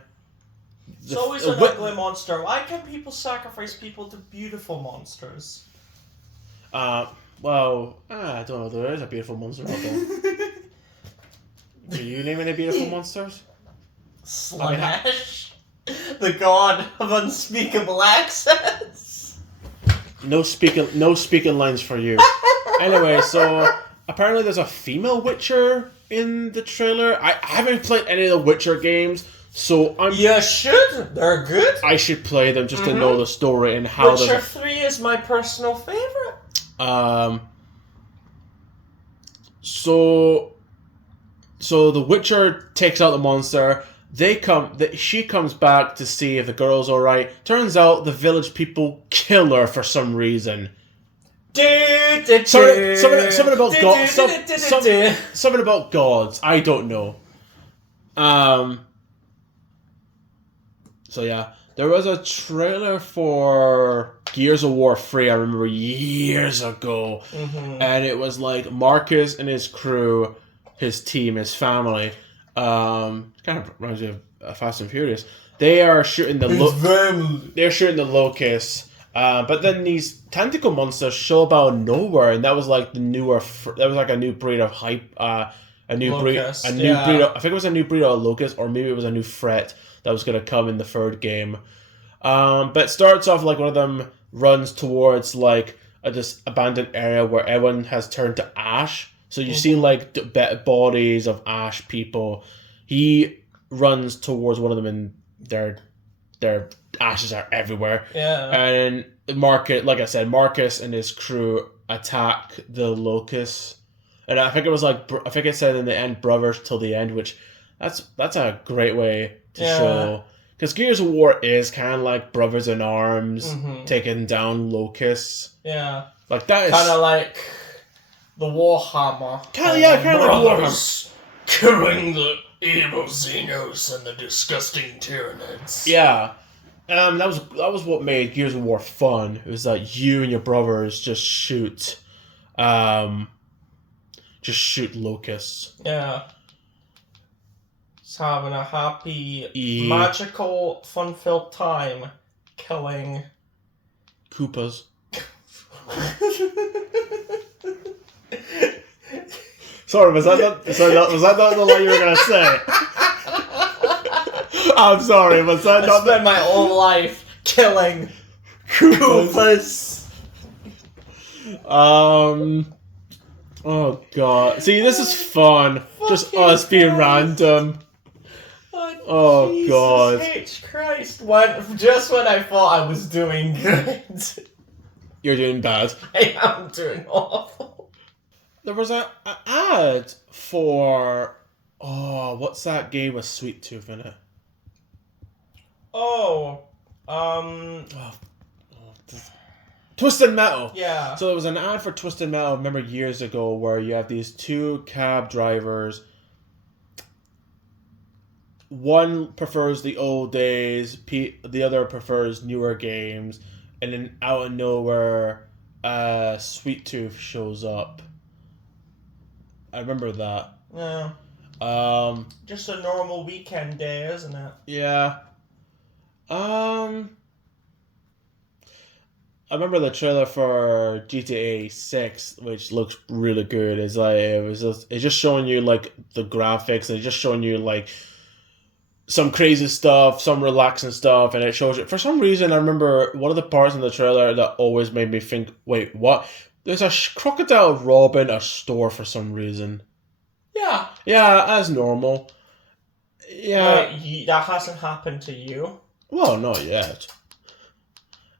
it's always an ugly monster. Why can't people sacrifice people to beautiful monsters? Well, I don't know. There is a beautiful monster out there. Do you name any beautiful monsters? Slaanesh, the god of unspeakable accents. No speaking lines for you. Anyway, so apparently there's a female Witcher in the trailer. I haven't played any of the Witcher games, so You should. They're good. I should play them just to know the story and how. Witcher 3 is my personal favorite. So the Witcher takes out the monster. She comes back to see if the girl's alright. Turns out the village people kill her for some reason. Something about gods. Something about gods. I don't know. So yeah, there was a trailer for Gears of War 3. I remember years ago, and it was like Marcus and his crew, his team, his family. Kind of reminds me of Fast and Furious. They are shooting the locusts, but then these tentacle monsters show up out of nowhere, and that was like a new breed of hype, I think it was a new breed of locust, or maybe it was a new threat that was going to come in the third game. But it starts off like one of them runs towards like this abandoned area where everyone has turned to ash. So you see like bodies of ash people. He runs towards one of them, and their ashes are everywhere. Yeah. And Marcus and his crew attack the locusts. And I think it said in the end, brothers till the end, which that's a great way to show. Because Gears of War is kind of like brothers in arms taking down locusts. Yeah. Like that is kind of like the Warhammer. Kind of like Warhammer. Killing the evil Xenos and the disgusting Tyranids. Yeah. That was what made Gears of War fun. It was that you and your brothers just shoot locusts. Yeah. Just having a happy, magical, fun-filled time killing Koopas. Sorry, was that not the line you were gonna say? I'm sorry, was that not? I spent my whole life killing Koopas. Oh god. See, this is fun. Just us being random. Oh Jesus god. H. Christ. Just when I thought I was doing good. You're doing bad. I am doing awful. There was an ad for... Oh, what's that game with Sweet Tooth in it? Twisted Metal. Yeah. So there was an ad for Twisted Metal, I remember years ago, where you have these two cab drivers. One prefers the old days, the other prefers newer games, and then out of nowhere, Sweet Tooth shows up. I remember that. Yeah. Just a normal weekend day, isn't it? Yeah. I remember the trailer for GTA 6, which looks really good. It's like it's just showing you like the graphics, and it's just showing you like some crazy stuff, some relaxing stuff, and it shows you. For some reason, I remember one of the parts in the trailer that always made me think, "Wait, what?" There's a crocodile robbing a store for some reason. Yeah. Yeah, as normal. Yeah. Wait, that hasn't happened to you? Well, not yet.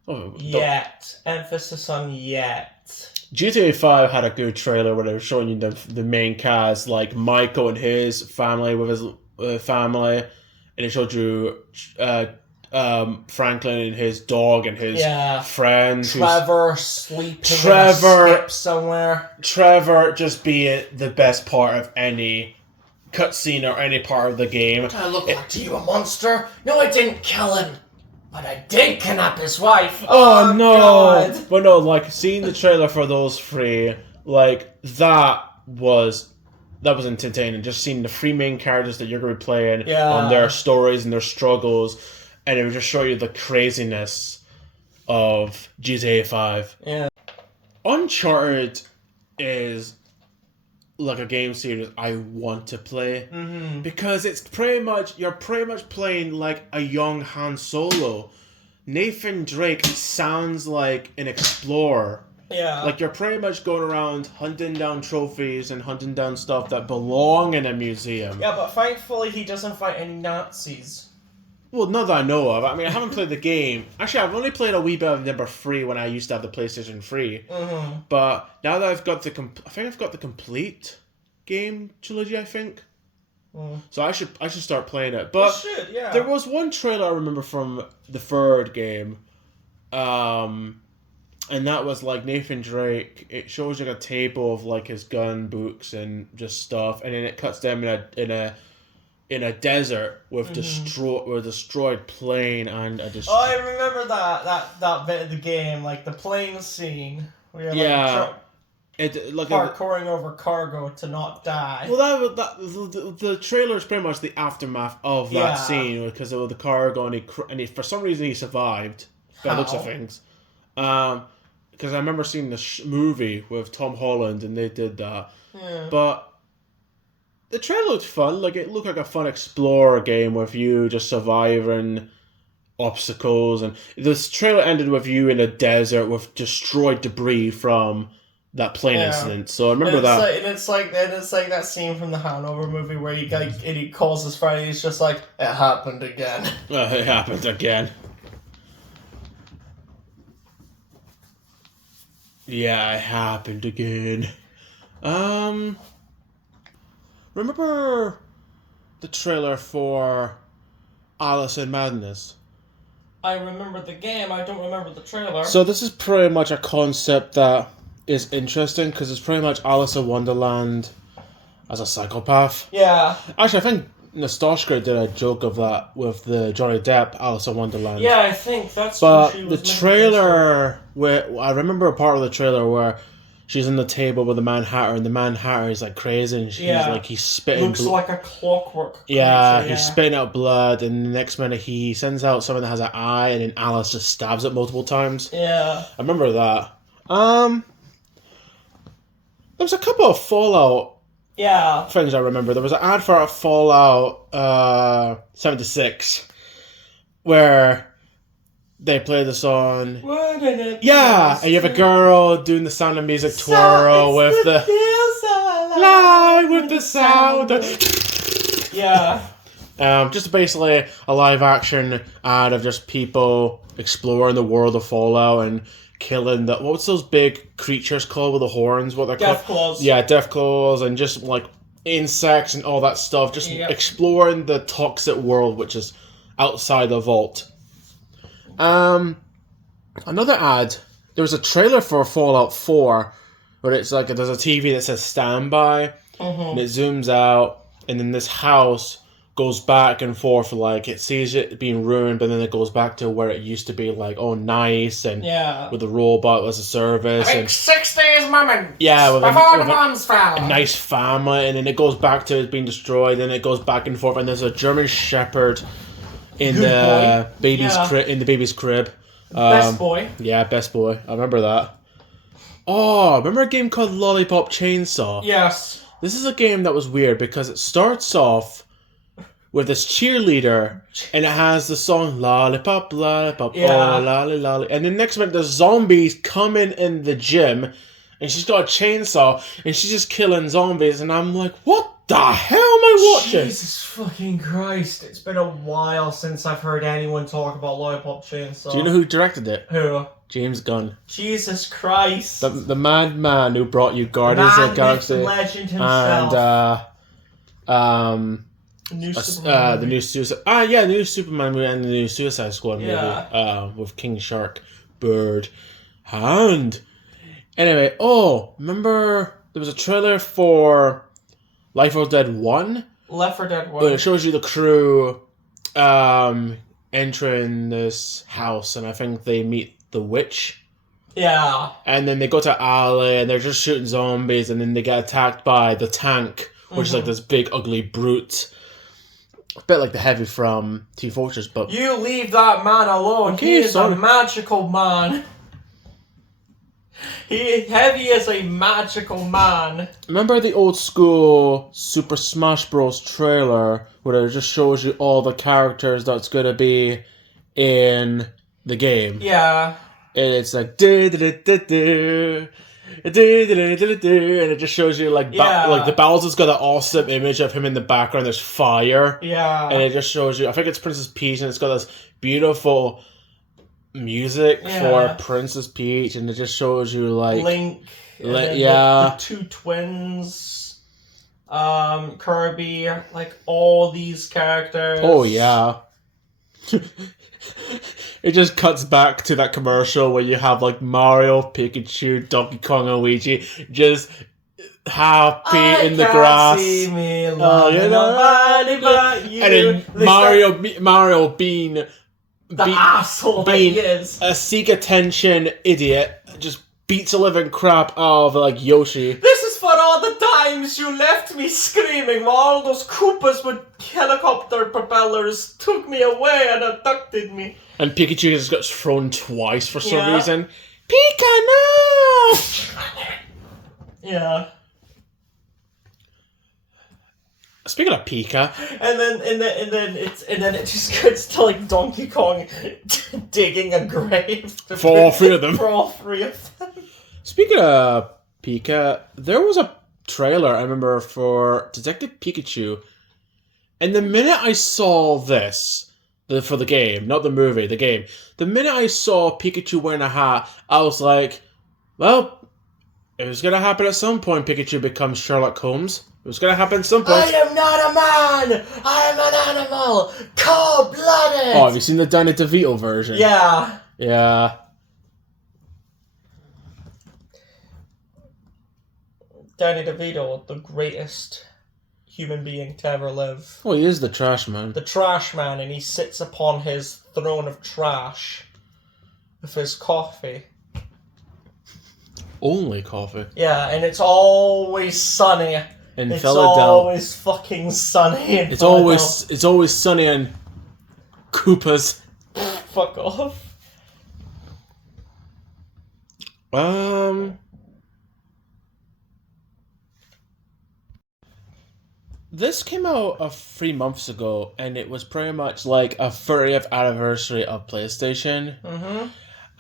Oh, yet. Emphasis on yet. GTA 5 had a good trailer where they were showing you the main cast, like Michael and his family with his family, and it showed you Franklin and his dog and his friends. Trevor sleeping in a skip somewhere. Trevor just being the best part of any cutscene or any part of the game. What do I look like to you, a monster? No, I didn't kill him. But I did kidnap his wife. Oh no! God. But no, like seeing the trailer for those three, like that was entertaining. Just seeing the three main characters that you're going to be playing on their stories and their struggles, and it would just show you the craziness of GTA 5. Yeah. Uncharted is like a game series I want to play because it's you're pretty much playing like a young Han Solo. Nathan Drake sounds like an explorer. Yeah. Like you're pretty much going around hunting down trophies and hunting down stuff that belong in a museum. Yeah, but thankfully he doesn't fight any Nazis. Well, not that I know of. I mean, I haven't played the game. Actually, I've only played a wee bit of number 3 when I used to have the PlayStation 3. But now that I've got I think I've got the complete game trilogy, I think. So I should start playing it. But there was one trailer I remember from the third game. And that was like Nathan Drake. It shows like a table of like his gun, books, and just stuff, and then it cuts them in a desert with destroyed plane and a destroyed... Oh, I remember that bit of the game, like the plane scene. Where you're parkouring over cargo to not die. Well, the trailer is pretty much the aftermath of that scene because of the cargo, and he for some reason he survived. By the looks of things, because I remember seeing the movie with Tom Holland and they did that. Yeah. But the trailer looked fun. Like it looked like a fun explorer game with you just surviving obstacles, and this trailer ended with you in a desert with destroyed debris from that plane incident. So I remember that. And it's like that scene from the Hanover movie where he calls his friend and he's just like, "It happened again." It happened again. Yeah, it happened again. Remember the trailer for Alice in Madness? I remember the game, I don't remember the trailer. So this is pretty much a concept that is interesting because it's pretty much Alice in Wonderland as a psychopath. Yeah. Actually, I think Nostalgia did a joke of that with the Johnny Depp Alice in Wonderland. Yeah, I think that's what she was. But the trailer, where I remember a part of the trailer where she's on the table with the Mad Hatter, and the Mad Hatter is like crazy, and he's spitting. Looks like a clockwork. He's spitting out blood, and the next minute he sends out someone that has an eye, and then Alice just stabs it multiple times. Yeah. I remember that. There was a couple of Fallout Yeah. things I remember. There was an ad for a Fallout 76 where they play the song. Yeah, and you have a girl doing the Sound of Music twirl with the live with the sound. Yeah. Just basically a live action ad of just people exploring the world of Fallout and killing the what's those big creatures called with the horns? What they're called? Deathclaws. Yeah, Deathclaws, and just like insects and all that stuff. Just exploring the toxic world which is outside the vault. Another ad. There was a trailer for Fallout 4 where it's like there's a TV that says standby, and it zooms out, and then this house goes back and forth, like it sees it being ruined, but then it goes back to where it used to be, like nice and with the robot as a service. And 60s moment. Yeah, with before the bombs fell. A nice family, and then it goes back to it being destroyed, and it goes back and forth, and there's a German Shepherd in the baby's crib. Best boy. Yeah, best boy. I remember that. Oh, remember a game called Lollipop Chainsaw? Yes. This is a game that was weird because it starts off with this cheerleader, and it has the song Lollipop, Lollipop, oh, lolly, lolly. And then next minute, there's zombies coming in the gym, and she's got a chainsaw, and she's just killing zombies, and I'm like, what the hell am I watching? Jesus fucking Christ. It's been a while since I've heard anyone talk about Lollipop Chainsaw. Do you know who directed it? Who? James Gunn. Jesus Christ. The madman who brought you Guardians of the Galaxy. Legend himself. And, the new Superman movie and the new Suicide Squad movie with King Shark, Bird, Hound. Anyway, remember there was a trailer for Left 4 Dead 1? Left 4 Dead 1. But it shows you the crew entering this house, and I think they meet the witch. Yeah. And then they go to alley, and they're just shooting zombies, and then they get attacked by the tank, which is like this big, ugly brute. A bit like the Heavy from Team Fortress, but... You leave that man alone. He is a magical man. Heavy is a magical man. Remember the old school Super Smash Bros. Trailer where it just shows you all the characters that's going to be in the game? Yeah. And it's like... And it just shows you like the Bowser's got an awesome image of him in the background. There's fire. Yeah. And it just shows you, I think it's Princess Peach, and it's got this beautiful music for Princess Peach, and it just shows you like Link, the two twins, Kirby, like all these characters. Oh yeah. It just cuts back to that commercial where you have like Mario, Pikachu, Donkey Kong, and Luigi just happy in the grass. See me nobody but you. And then Mario being asshole that he is, a seek attention idiot, just beats the living crap out of like Yoshi. This is for all the times you left me screaming while all those Koopas with helicopter propellers took me away and abducted me. And Pikachu just gets thrown twice for some reason. Pika, no! Yeah. Speaking of Pika, and then it just gets to like Donkey Kong digging a grave for all three of them. For all three of them. Speaking of Pika, there was a trailer I remember for Detective Pikachu, and the minute I saw this. For the game, not the movie, the game. The minute I saw Pikachu wearing a hat, I was like, well, it was going to happen at some point. Pikachu becomes Sherlock Holmes. It was going to happen at some point. I am not a man! I am an animal! Cold-blooded! Oh, have you seen the Danny DeVito version? Yeah. Yeah. Danny DeVito, the greatest human being to ever live. Oh, he is the trash man. The trash man, and he sits upon his throne of trash with his coffee. Only coffee. Yeah, and it's always sunny. In it's Philadelphia. Always fucking sunny in Philadelphia. It's always sunny in Koopas. Fuck off. this came out 3 months ago, and it was pretty much like a 30th anniversary of PlayStation. Mm-hmm.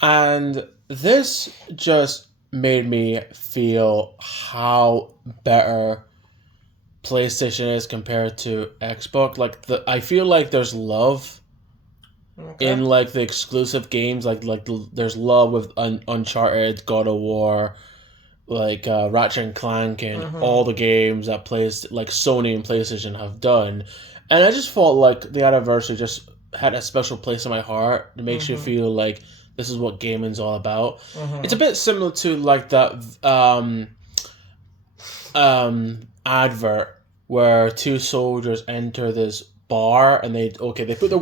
And this just made me feel how better PlayStation is compared to Xbox. Like I feel like there's love in like the exclusive games. There's love with Uncharted, God of War, like Ratchet and Clank, and all the games that like Sony and PlayStation have done. And I just felt like the anniversary just had a special place in my heart. It makes you feel like this is what gaming's all about. It's a bit similar to like that advert where two soldiers enter this bar and they put their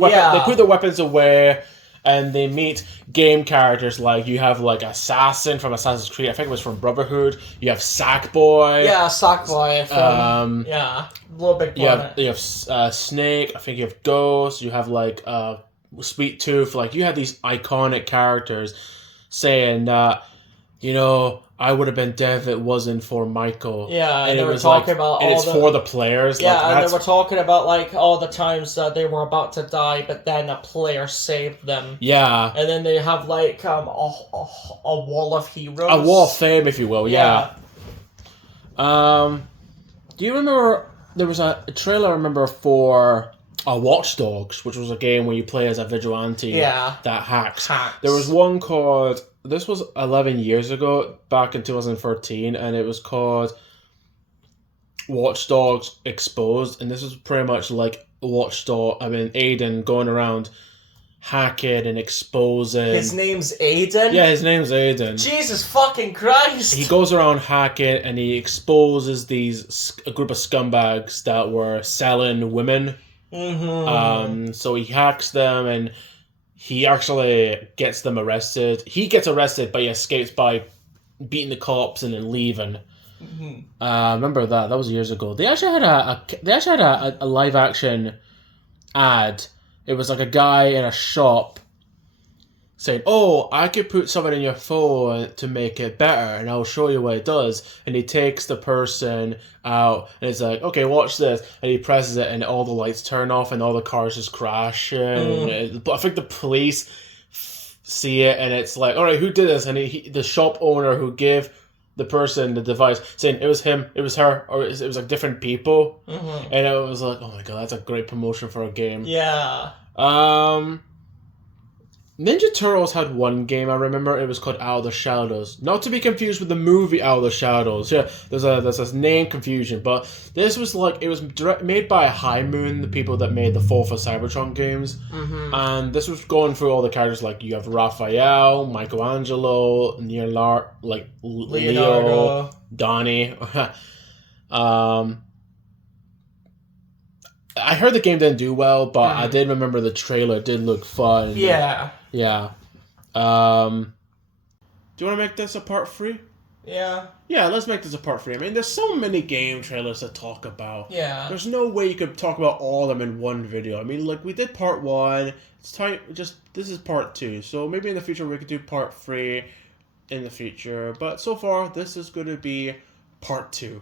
weapons away, and they meet game characters. Like you have like Assassin from Assassin's Creed. I think it was from Brotherhood. You have Sackboy. Yeah, Sackboy. From, Little Big Planet. You have Snake. I think you have Ghost. You have like Sweet Tooth. Like you have these iconic characters saying that, I would have been dead if it wasn't for Michael. Yeah, and they were talking about all it's for the players. Yeah, and they were talking about like all the times that they were about to die, but then a player saved them. Yeah, and then they have like a wall of heroes, a wall of fame, if you will. Yeah. Do you remember there was a trailer? I remember for Watch Dogs, which was a game where you play as a vigilante. Yeah. That hacks. There was one called. This was 11 years ago, back in 2013, and it was called Watch Dogs Exposed, and this was pretty much like Aiden going around hacking and exposing. His name's Aiden? Yeah, his name's Aiden. Jesus fucking Christ! He goes around hacking, and he exposes a group of scumbags that were selling women. So he hacks them, and he actually gets them arrested. He gets arrested, but he escapes by beating the cops and then leaving. Remember that? That was years ago. They actually had a live action ad. It was like a guy in a shop saying, "Oh, I could put something in your phone to make it better, and I'll show you what it does." And he takes the person out, and it's like, "Okay, watch this." And he presses it, and all the lights turn off, and all the cars just crash. But I think the police see it, and it's like, "All right, who did this?" And the shop owner who gave the person the device saying it was him, it was her, or it was like different people. And it was like, oh my god, that's a great promotion for a game. Yeah. Ninja Turtles had one game I remember. It was called Out of the Shadows. Not to be confused with the movie Out of the Shadows. Yeah, there's this name confusion, but this was like it was made by High Moon, the people that made the 4 for Cybertron games. And this was going through all the characters. Like you have Raphael, Michelangelo, Leo, Donnie. I heard the game didn't do well, but I did remember the trailer did look fun. Yeah. Yeah. Do you want to make this a part 3? Yeah. Yeah, let's make this a part 3. I mean, there's so many game trailers to talk about. Yeah. There's no way you could talk about all of them in one video. I mean, like, we did part 1. It's time, this is part 2. So maybe in the future we could do part 3 in the future. But so far, this is going to be part 2.